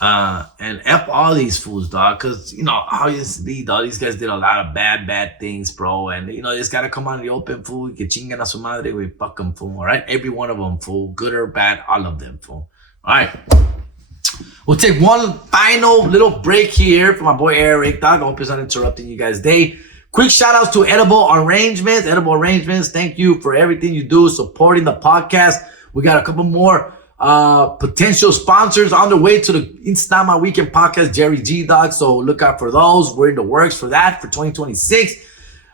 And F all these fools, dog. Because, obviously, dog, these guys did a lot of bad things, bro. And, it's got to come out in the open, fool. Que chingan a su madre, wey. Fuck them, fool. All right? Every one of them, fool. Good or bad, all of them, fool. All right. We'll take one final little break here for my boy Eric, dog. I hope it's not interrupting you guys' day. Quick shout outs to Edible Arraignments. Edible Arraignments, thank you for everything you do, supporting the podcast. We got a couple more potential sponsors on the way to the It's Not My Weekend podcast, Jerry G, dog. So look out for those. We're in the works for that for 2026.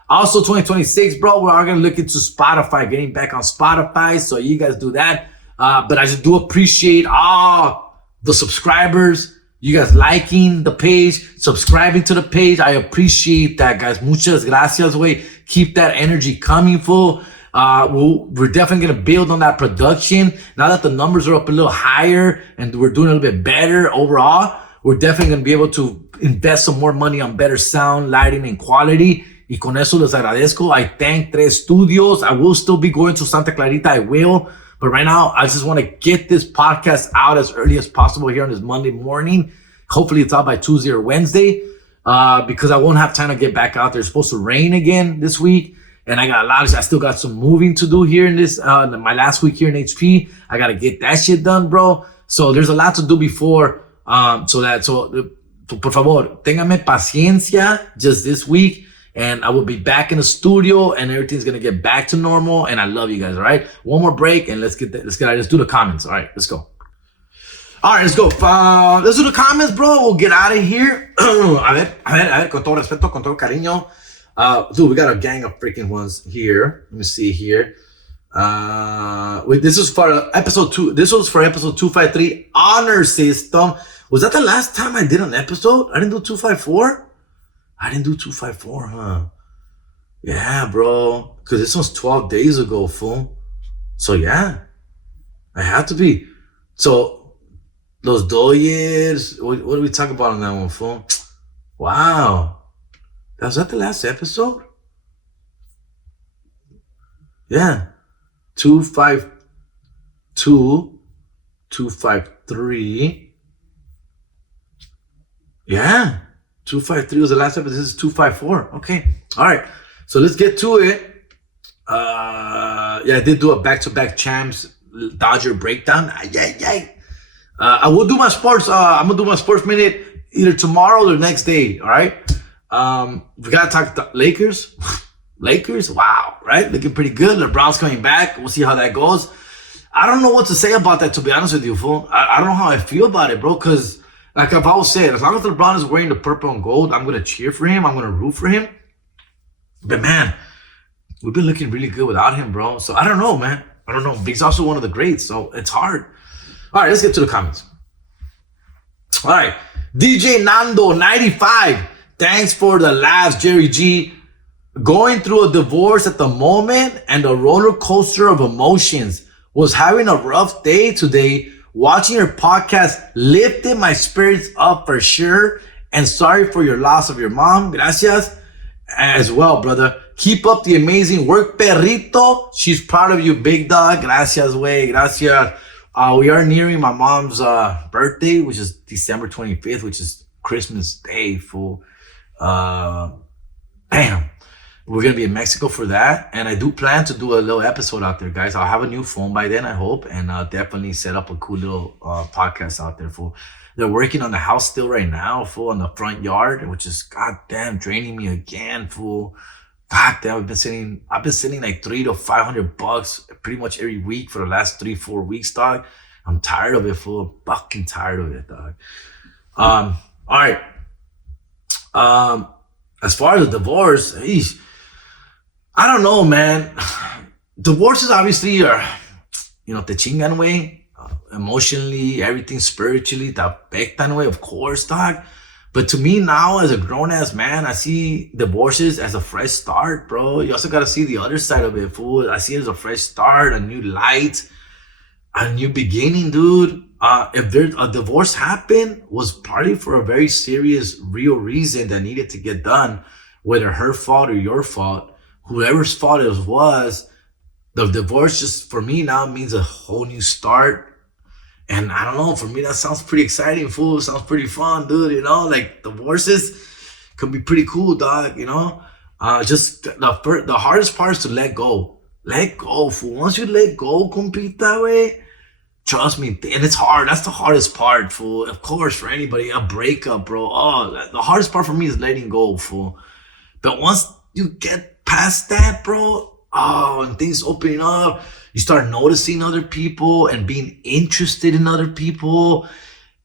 Also 2026, bro, we are going to look into Spotify, getting back on Spotify. So you guys do that. But I just do appreciate all the subscribers, you guys liking the page, subscribing to the page. I appreciate that, guys. Muchas gracias, way. Keep that energy coming, fool. We're definitely going to build on that production. Now that the numbers are up a little higher and we're doing a little bit better overall, we're definitely going to be able to invest some more money on better sound, lighting, and quality. Y con eso les agradezco. I thank Tres Studios. I will still be going to Santa Clarita. I will. But right now, I just want to get this podcast out as early as possible here on this Monday morning. Hopefully, it's out by Tuesday or Wednesday because I won't have time to get back out there. It's supposed to rain again this week. And I still got some moving to do here in this, my last week here in HP. I got to get that shit done, bro. So there's a lot to do before, por favor, téngame paciencia just this week. And I will be back in the studio and everything's going to get back to normal. And I love you guys. All right. One more break and let's do the comments. All right, let's go. All right, let's go. Let's do the comments, bro. We'll get out of here. a ver, con todo respeto, con todo cariño. Dude, we got a gang of freaking ones here. Let me see here. This is for episode 2. This was for episode 253, honor system. Was that the last time I did an episode? I didn't do 254? I didn't do 254, huh? Yeah, bro. Because this was 12 days ago, fool. So, yeah. I had to be. So, los doyers. What do we talk about on that one, fool? Wow. Was that the last episode? Yeah. 252. 253. Yeah. 253 was the last episode. This is 254. Okay. All right. So let's get to it. Yeah, I did do a back-to-back champs Dodger breakdown. I will do my sports. I'm gonna do my sports minute either tomorrow or the next day. All right. We gotta talk the Lakers. Lakers, wow, right? Looking pretty good. LeBron's coming back. We'll see how that goes. I don't know what to say about that, to be honest with you, fool. I don't know how I feel about it, bro, because like I've always said, as long as LeBron is wearing the purple and gold, I'm going to cheer for him. I'm going to root for him. But, man, we've been looking really good without him, bro. So, I don't know, man. I don't know. He's also one of the greats, so it's hard. All right, let's get to the comments. All right. DJ Nando 95. Thanks for the laughs, Jerry G. Going through a divorce at the moment and a roller coaster of emotions. Was having a rough day today. Watching your podcast lifted my spirits up for sure. And sorry for your loss of your mom. Gracias. As well, brother. Keep up the amazing work, perrito. She's proud of you, big dog. Gracias, way. Gracias. We are nearing my mom's birthday, which is December 25th, which is Christmas Day, fool. Bam. We're going to be in Mexico for that. And I do plan to do a little episode out there, guys. I'll have a new phone by then, I hope. And I'll definitely set up a cool little podcast out there, fool. They're working on the house still right now, fool, on the front yard, which is goddamn draining me again, fool. Goddamn, I've been sending like $300 to $500 pretty much every week for the last 3-4 weeks, dog. I'm tired of it, fool. Fucking tired of it, dog. All right. As far as the divorce, I don't know, man. Divorces obviously are, te chingan, way. Emotionally, everything spiritually, te afectan, way, of course, dog. But to me now, as a grown-ass man, I see divorces as a fresh start, bro. You also got to see the other side of it, fool. I see it as a fresh start, a new light, a new beginning, dude. If there's a divorce happened, was partly for a very serious, real reason that needed to get done, whether her fault or your fault. Whoever's fault it was, the divorce just for me now means a whole new start. And I don't know, for me that sounds pretty exciting, fool. It sounds pretty fun, dude. Like divorces can be pretty cool, dog. Just the hardest part is to let go. Let go, fool. Once you let go, compita, way, trust me, and it's hard. That's the hardest part, fool. Of course, for anybody, a breakup, bro. Oh, the hardest part for me is letting go, fool. But once you get past that, bro, and things opening up, you start noticing other people and being interested in other people.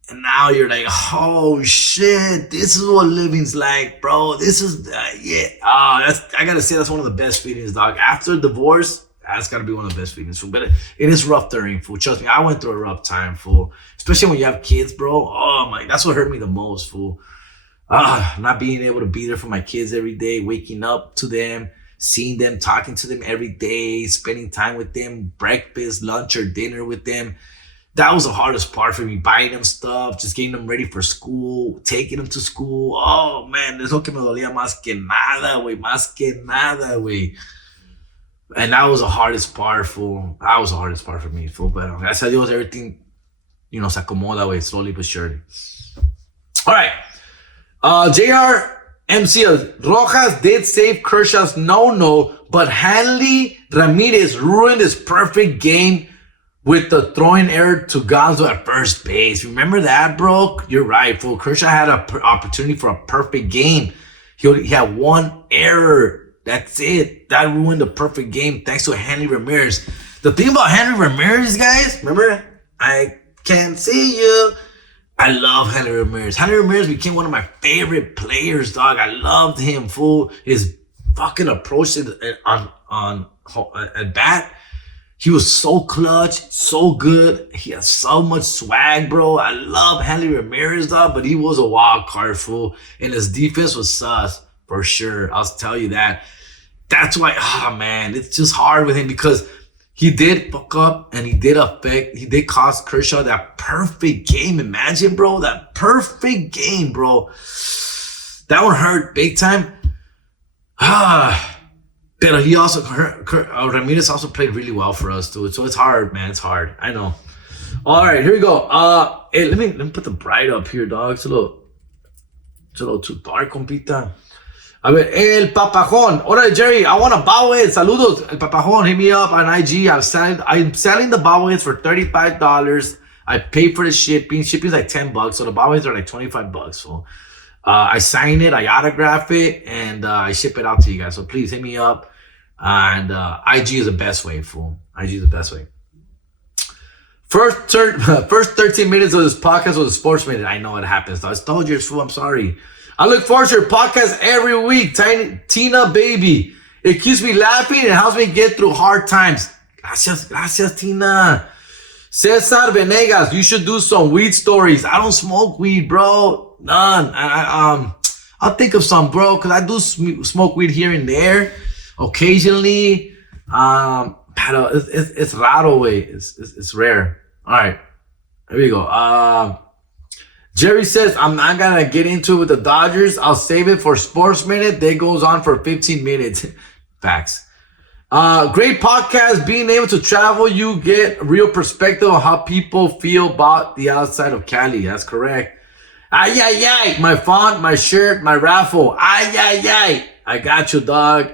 And now you're like, oh shit, this is what living's like, bro. This is, I gotta say, that's one of the best feelings, dog. After divorce, that's gotta be one of the best feelings, fool. But it is rough during, fool. Trust me, I went through a rough time, fool. Especially when you have kids, bro. Oh my, that's what hurt me the most, fool. Not being able to be there for my kids every day, waking up to them, seeing them, talking to them every day, spending time with them, breakfast, lunch, or dinner with them. That was the hardest part for me, buying them stuff, just getting them ready for school, taking them to school. Oh, man, eso que me dolía más que nada, güey. And that was the hardest part, fool. That was the hardest part for me, fool. But gracias a Dios, everything, se acomoda, güey, slowly but surely. All right. JR MCL, Rojas did save Kershaw's no but Hanley Ramirez ruined his perfect game with the throwing error to Gonzo at first base. Remember that, bro? You're right, fool. Kershaw had an opportunity for a perfect game. He had one error. That's it. That ruined the perfect game thanks to Hanley Ramirez. The thing about Hanley Ramirez, guys, remember? I can't see you. I love Hanley Ramirez. Hanley Ramirez became one of my favorite players, dog. I loved him, fool. His fucking approach at bat. He was so clutch, so good. He has so much swag, bro. I love Hanley Ramirez, dog, but he was a wild card, fool. And his defense was sus, for sure. I'll tell you that. That's why, man, it's just hard with him because he did fuck up and he did cause Kershaw that perfect game. Imagine, bro, that perfect game, bro. That one hurt big time. But he also, Ramirez also played really well for us too. So it's hard, man. It's hard. I know. All right, here we go. Hey, let me put the bright up here, dog. It's a little too dark, compita. A ver, El Papajón. Hola, Jerry. I want a bobblehead. Saludos. El Papajón, hit me up on IG. I'm selling the bobbleheads for $35. I pay for the shipping. Shipping's like $10, so the bobbleheads are like $25. So I sign it, I autograph it, and I ship it out to you guys. So please hit me up. And IG is the best way, fool. IG is the best way. First 13 minutes of this podcast was a sports minute. I know it happens. I told you, fool. I'm sorry. I look forward to your podcast every week. Tina Baby. It keeps me laughing and helps me get through hard times. Gracias, Tina. Cesar Venegas, you should do some weed stories. I don't smoke weed, bro. None. I'll think of some, bro, because I do smoke weed here and there, occasionally. Pero it's raro, way. It's rare. All right, here we go. Jerry says, I'm not going to get into it with the Dodgers. I'll save it for Sports Minute. That goes on for 15 minutes. Facts. Great podcast. Being able to travel, you get real perspective on how people feel about the outside of Cali. That's correct. Ay, ay, ay. My font, my shirt, my raffle. Ay, ay, ay. I got you, dog.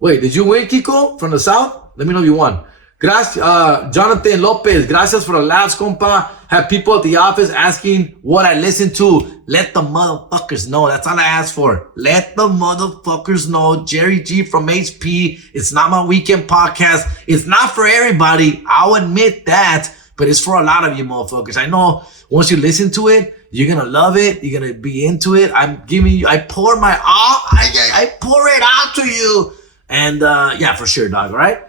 Wait, did you win, Kiko, from the South? Let me know if you won. Gracias, Jonathan Lopez. Gracias for the laughs, compa. Have people at the office asking what I listen to. Let the motherfuckers know. That's all I ask for. Let the motherfuckers know. Jerry G from HP. It's not my weekend podcast. It's not for everybody. I'll admit that. But it's for a lot of you motherfuckers. I know once you listen to it, you're going to love it. You're going to be into it. I pour my all. I pour it out to you. And yeah, for sure, dog. All right?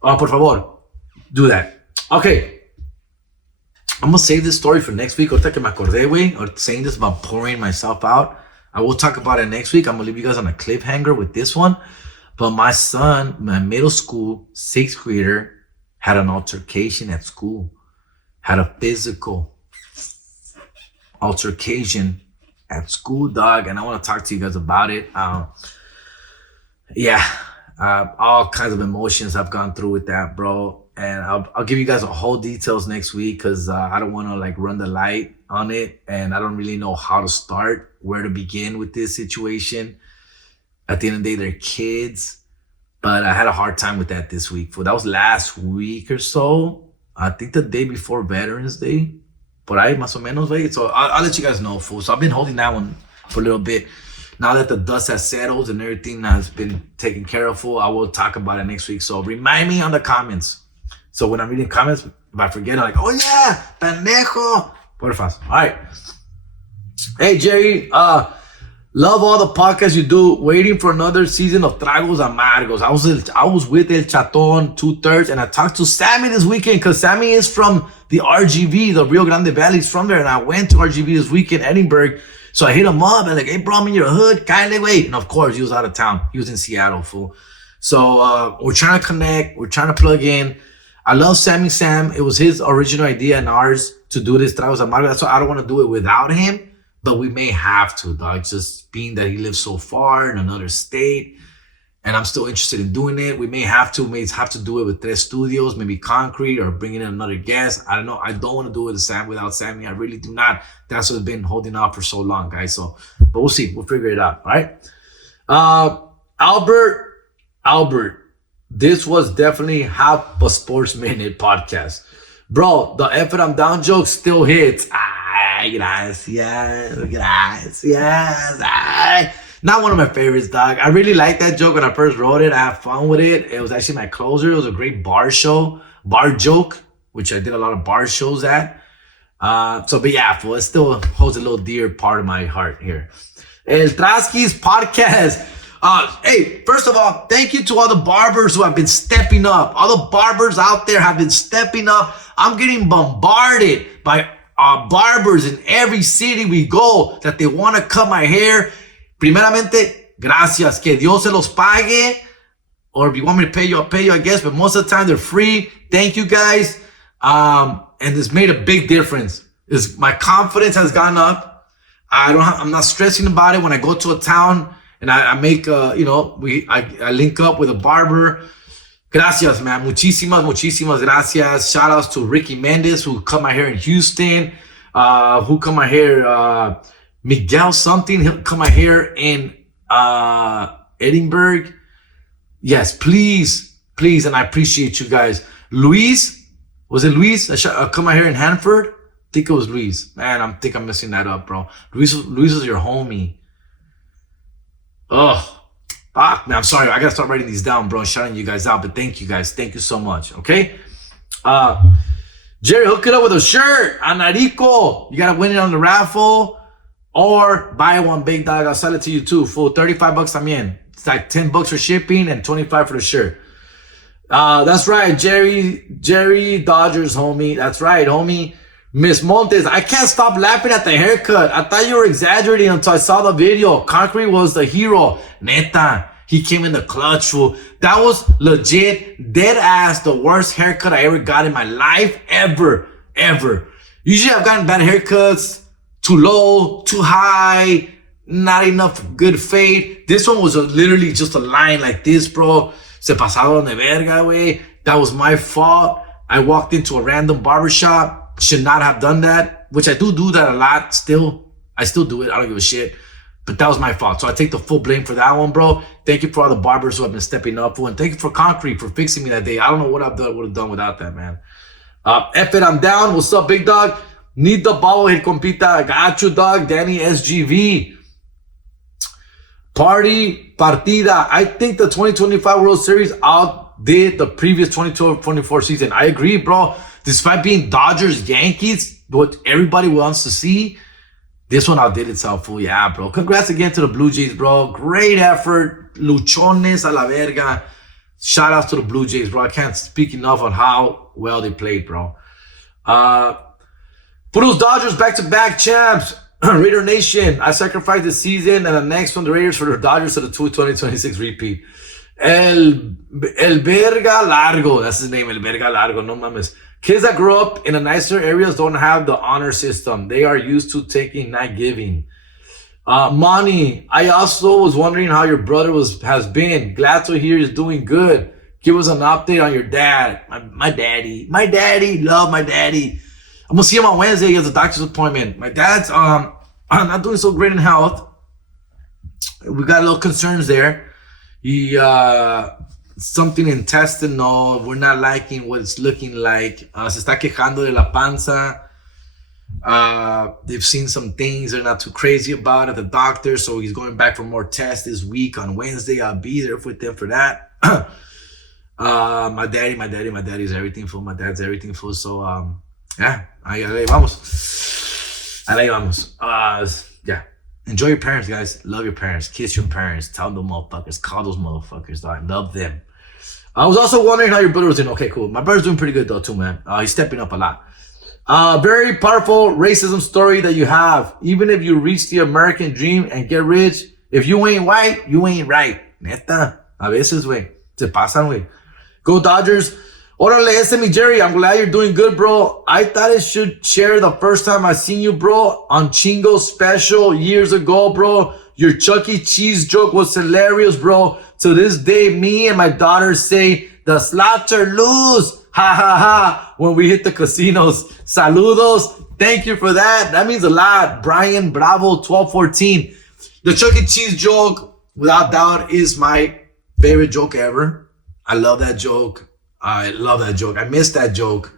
Por favor, do that. Okay. I'm going to save this story for next week. Ahorita que me acordé, güey, or saying this about pouring myself out. I will talk about it next week. I'm going to leave you guys on a cliffhanger with this one. But my son, my middle school, 6th grader, had an altercation at school. Had a physical altercation at school, dog. And I want to talk to you guys about it. All kinds of emotions I've gone through with that, bro. And I'll give you guys a whole details next week because I don't want to like run the light on it. And I don't really know how to start, where to begin with this situation. At the end of the day, they're kids. But I had a hard time with that this week. That was last week or so. I think the day before Veterans Day. Por ahí, más o menos, right? So I'll let you guys know, fool. So I've been holding that one for a little bit. Now that the dust has settled and everything has been taken care of, fool, I will talk about it next week. So remind me on the comments. So when I'm reading comments, if I forget, I'm like, oh yeah, pendejo. Porfas. All right. Hey, Jerry. Love all the podcasts you do. Waiting for another season of Tragos Amargos. I was with El Chaton 2/3, and I talked to Sammy this weekend because Sammy is from the RGV, the Rio Grande Valley. He's from there, and I went to RGV this weekend, Edinburgh. So I hit him up and like, hey, bro, I'm in your hood. Kindly wait. And of course, he was out of town. He was in Seattle, fool. So we're trying to connect. We're trying to plug in. I love Sammy Sam. It was his original idea and ours to do this Tragos Amargos. That's why I don't want to do it without him. But we may have to, dog. Just being that he lives so far in another state. And I'm still interested in doing it. We may have to do it with Tres Studios, maybe Concrete, or bringing in another guest. I don't know. I don't want to do it without Sammy. I really do not. That's what's been holding out for so long, guys. So, but we'll see. We'll figure it out. All right. Albert Albert, this was definitely half a Sports Minute podcast. Bro, the F it I'm down joke still hits. Gracias. Not one of my favorites, dog. I really liked that joke when I first wrote it. I had fun with it. It was actually my closer. It was a great bar joke, which I did a lot of bar shows at. But yeah, fool, it still holds a little dear part of my heart here. El Traski's podcast. Hey, first of all, thank you to all the barbers who have been stepping up. All the barbers out there have been stepping up. I'm getting bombarded by barbers in every city we go that they want to cut my hair. Primeramente, gracias. Que Dios se los pague. Or if you want me to pay you, I'll pay you, I guess. But most of the time, they're free. Thank you, guys. And it's made a big difference. My confidence has gone up. I'm not stressing about it when I go to a town and I make, I link up with a barber. Gracias, man. Muchísimas gracias. Shout outs to Ricky Mendez, who cut my hair in Houston, who cut my hair, Miguel something, he'll cut my hair in Edinburgh. Yes, please. And I appreciate you guys. Luis, was it Luis? I cut my hair in Hanford. I think it was Luis. Man, I think I'm messing that up, bro. Luis was your homie. Ugh. Fuck, man, I'm sorry. I gotta start writing these down, bro, and shouting you guys out. But thank you guys. Thank you so much. Okay? Jerry, hook it up with a shirt. Anarico. You gotta win it on the raffle. Or buy one, big dog. I'll sell it to you too. Full $35 también. It's like $10 for shipping and $25 for the shirt. That's right, Jerry Dodgers, homie. That's right, homie. Miss Montes, I can't stop laughing at the haircut. I thought you were exaggerating until I saw the video. Concrete was the hero. Neta, he came in the clutch, fool. That was legit, dead ass, the worst haircut I ever got in my life, ever. Usually I've gotten bad haircuts, too low, too high, not enough good fade. This one was literally just a line like this, bro. Se pasaron de verga, wey. That was my fault. I walked into a random barbershop. Should not have done that, which I do that a lot still. I still do it. I don't give a shit. But that was my fault. So I take the full blame for that one, bro. Thank you for all the barbers who have been stepping up. And thank you for Concrete for fixing me that day. I don't know what I would have done without that, man. F it, I'm down. What's up, big dog? Need the bobblehead, compita. Got you, dog. Danny SGV. Partida. I think the 2025 World Series outdid the previous 22-24 season. I agree, bro. Despite being Dodgers, Yankees, what everybody wants to see, this one outdid itself, fool. Yeah, bro. Congrats again to the Blue Jays, bro. Great effort. Luchones a la verga. Shout out to the Blue Jays, bro. I can't speak enough on how well they played, bro. Puros Dodgers back-to-back champs. Raider Nation. I sacrificed the season and the next one, the Raiders, for the Dodgers to the 2026 repeat. El Verga Largo. That's his name, El Verga Largo. No mames. Kids that grow up in the nicer areas don't have the honor system. They are used to taking, not giving. Money, I also was wondering how your brother has been. Glad to hear he's doing good. Give us an update on your dad. My daddy. Love my daddy. I'm gonna see him on Wednesday. He has a doctor's appointment. My dad's not doing so great in health. We got a little concerns there. He something intestinal. We're not liking what it's looking like. Se está quejando de la panza. They've seen some things they're not too crazy about at the doctor, so he's going back for more tests this week on Wednesday. I'll be there with them for that. My daddy's everything full. My dad's everything full. So yeah, ahí vamos. Yeah. Enjoy your parents, guys. Love your parents. Kiss your parents. Tell them motherfuckers. Call those motherfuckers. I love them. I was also wondering how your brother was doing. Okay, cool. My brother's doing pretty good though too, man. He's stepping up a lot. Very powerful racism story that you have. Even if you reach the American dream and get rich, if you ain't white, you ain't right. Neta. A veces, güey. Se pasan, güey. Go Dodgers. Orale, ese mi Jerry. I'm glad you're doing good, bro. I thought I should share the first time I seen you, bro, on Chingo Special years ago, bro. Your Chuck E. Cheese joke was hilarious, bro. To this day, me and my daughter say, the slaughter lose. Ha ha ha. When we hit the casinos. Saludos. Thank you for that. That means a lot. Brian Bravo 1214. The Chuck E. Cheese joke, without doubt, is my favorite joke ever. I love that joke. I missed that joke.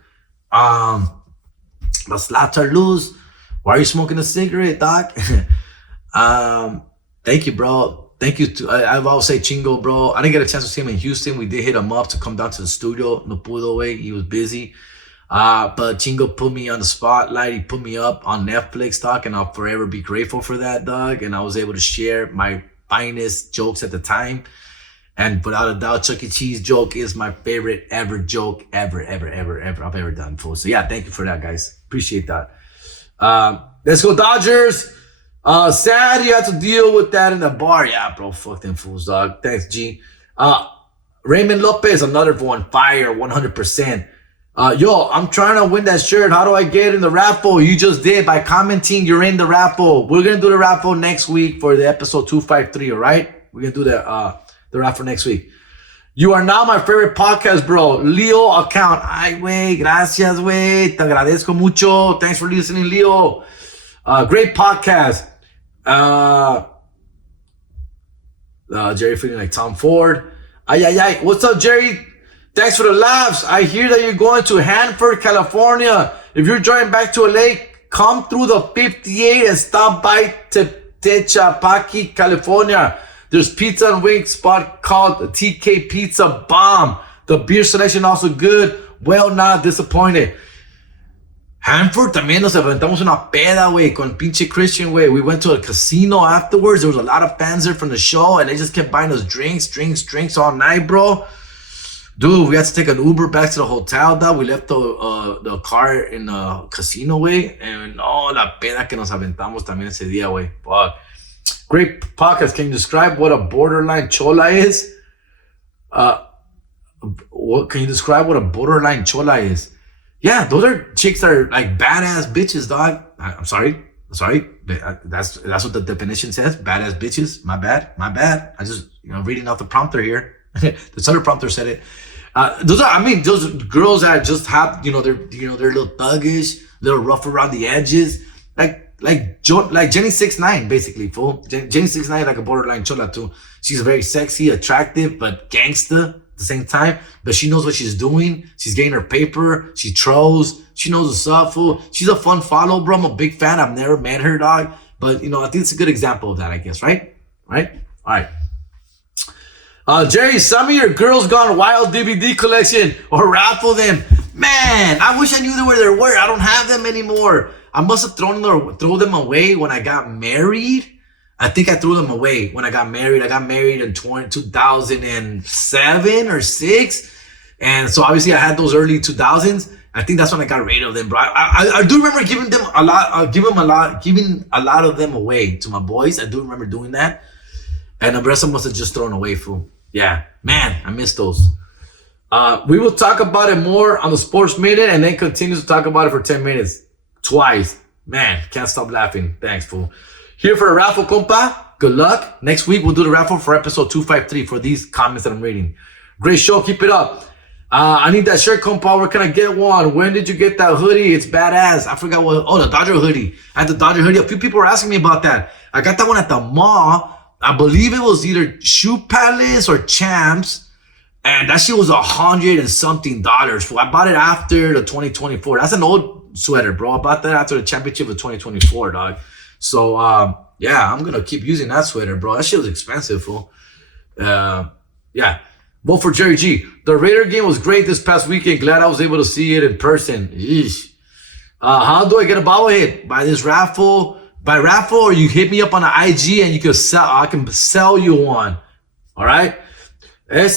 The slaps are loose. Why are you smoking a cigarette, Doc? Thank you, bro. Thank you to, I've always say Chingo, bro. I didn't get a chance to see him in Houston. We did hit him up to come down to the studio. No pudo way. He was busy. But Chingo put me on the spotlight. He put me up on Netflix, Doc, and I'll forever be grateful for that, dog. And I was able to share my finest jokes at the time. And without a doubt, Chuck E. Cheese joke is my favorite ever joke ever I've ever done, fool. So yeah, thank you for that, guys. Appreciate that. Let's go Dodgers. Sad you had to deal with that in the bar. Yeah, bro, fuck them fools, dog. Thanks, G. Raymond Lopez, another one. Fire, 100%. Yo, I'm trying to win that shirt. How do I get in the raffle? You just did by commenting. You're in the raffle. We're gonna do the raffle next week for the episode 253. All right, we're gonna do the raffle next week. You are now my favorite podcast, bro. Leo account. Ay, güey, gracias, güey. Te agradezco mucho. Thanks for listening, Leo. Great podcast. Jerry feeling like Tom Ford. Ay. What's up, Jerry? Thanks for the laughs. I hear that you're going to Hanford, California. If you're driving back to LA, come through the 58 and stop by Techapaki, California. There's pizza and wing spot called the TK Pizza Bomb. The beer selection also good. Well, not disappointed. Hanford también nos aventamos una peda, güey, con pinche Christian, güey. We went to a casino afterwards. There was a lot of fans there from the show, and they just kept buying us drinks all night, bro. Dude, we had to take an Uber back to the hotel, dog. We left the car in the casino, güey. And la peda que nos aventamos también ese día, güey. Fuck. Great podcast. Can you describe what a borderline chola is? What can you describe what a borderline chola is? Yeah, those are chicks that are like badass bitches, dog. I'm sorry. That's what the definition says. Badass bitches. My bad. I just reading off the prompter here. The teleprompter said it. Those girls that just have they're little thuggish, little rough around the edges, like Jenny 6ix9ine, basically, fool. Jenny 6ix9ine like a borderline chola too. She's very sexy, attractive, but gangsta at the same time. But she knows what she's doing. She's getting her paper. She trolls. She knows what's up, fool. She's a fun follow, bro. I'm a big fan. I've never met her, dog. But I think it's a good example of that, I guess, right? All right. Jerry, some of your Girls Gone Wild DVD collection or raffle them. Man, I wish I knew where they were. I don't have them anymore. I must have throw them away when I got married. I think I threw them away when I got married. I got married in 2007 or 6. And so obviously I had those early 2000s. I think that's when I got rid of them, bro. I do remember giving a lot of them away to my boys. I do remember doing that. And the rest of them must have just thrown away, fool. Yeah, man, I miss those. We will talk about it more on the Sports Minute and then continue to talk about it for 10 minutes. Twice. Man, can't stop laughing. Thanks, fool. Here for a raffle, compa. Good luck. Next week, we'll do the raffle for episode 253 for these comments that I'm reading. Great show. Keep it up. I need that shirt, compa. Where can I get one? When did you get that hoodie? It's badass. I forgot what. Oh, the Dodger hoodie. I had the Dodger hoodie. A few people were asking me about that. I got that one at the mall. I believe it was either Shoe Palace or Champs. And that shit was $100 and something. I bought it after the 2024. That's an old sweater, bro. I bought that after the championship of 2024, dog. So, yeah, I'm going to keep using that sweater, bro. That shit was expensive, fool. Yeah. Vote for Jerry G. The Raider game was great this past weekend. Glad I was able to see it in person. Yeesh. How do I get a bobblehead? By this raffle? By raffle, or you hit me up on the IG and I can sell you one. All right? Don't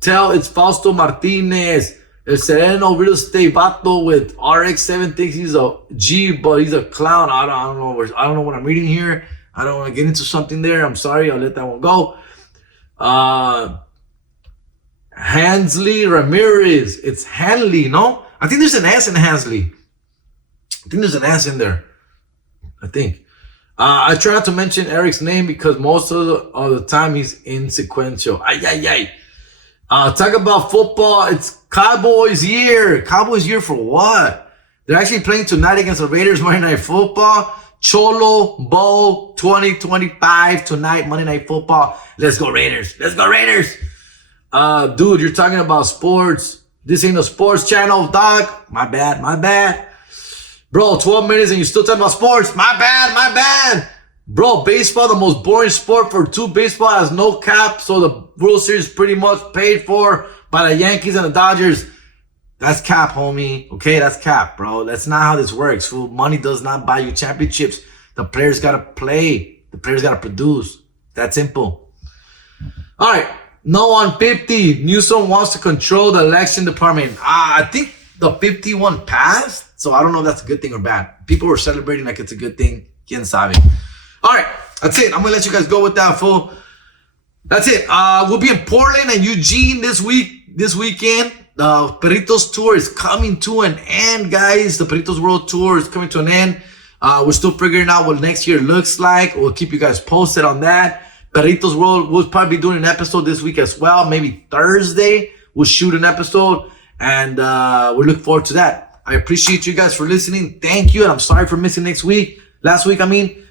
tell it's Fausto Martinez. El Sereno real estate vato with RX7 thinks he's a G, but he's a clown. I don't know what I'm reading here. I don't want to get into something there. I'm sorry. I'll let that one go. Hansley Ramirez. It's Hanley, no? I think there's an S in Hansley. I think there's an S in there. I think. I try not to mention Eric's name because most of the time he's insequential. Talk about football. It's Cowboys year. Cowboys year for what? They're actually playing tonight against the Raiders Monday Night Football. Cholo Bowl 2025 tonight, Monday Night Football. Let's go Raiders. Let's go Raiders. Dude, you're talking about sports. This ain't a sports channel, dog. My bad. Bro, 12 minutes and you're still talking about sports. My bad. Bro, baseball, the most boring sport for two. Baseball has no cap, so the World Series is pretty much paid for by the Yankees and the Dodgers. That's cap, homie. Okay, that's cap, bro. That's not how this works, fool. Money does not buy you championships. The players gotta play. The players gotta produce. That simple. All right, no on 50. Newsom wants to control the election department. I think the 51 passed, so I don't know if that's a good thing or bad. People were celebrating like it's a good thing. Quien sabe. All right, that's it. I'm gonna let you guys go with that, fool. That's it. We'll be in Portland and Eugene this weekend. The Perritos tour is coming to an end, guys. The Perritos World Tour is coming to an end. We're still figuring out what next year looks like. We'll keep you guys posted on that. Perritos World, we'll probably be doing an episode this week as well. Maybe Thursday, we'll shoot an episode. And we look forward to that. I appreciate you guys for listening. Thank you. And I'm sorry for missing last week,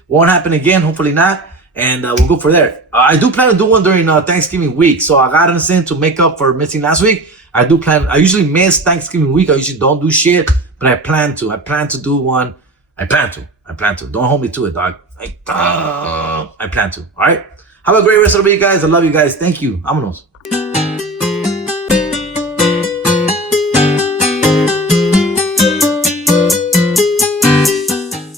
won't happen again. Hopefully not. And we'll go for there. I do plan to do one during Thanksgiving week. So I got in to make up for missing last week. I usually miss Thanksgiving week. I usually don't do shit, but I plan to. I plan to do one. I plan to. Don't hold me to it, dog. I plan to. All right. Have a great rest of the week, guys. I love you guys. Thank you. Vámonos.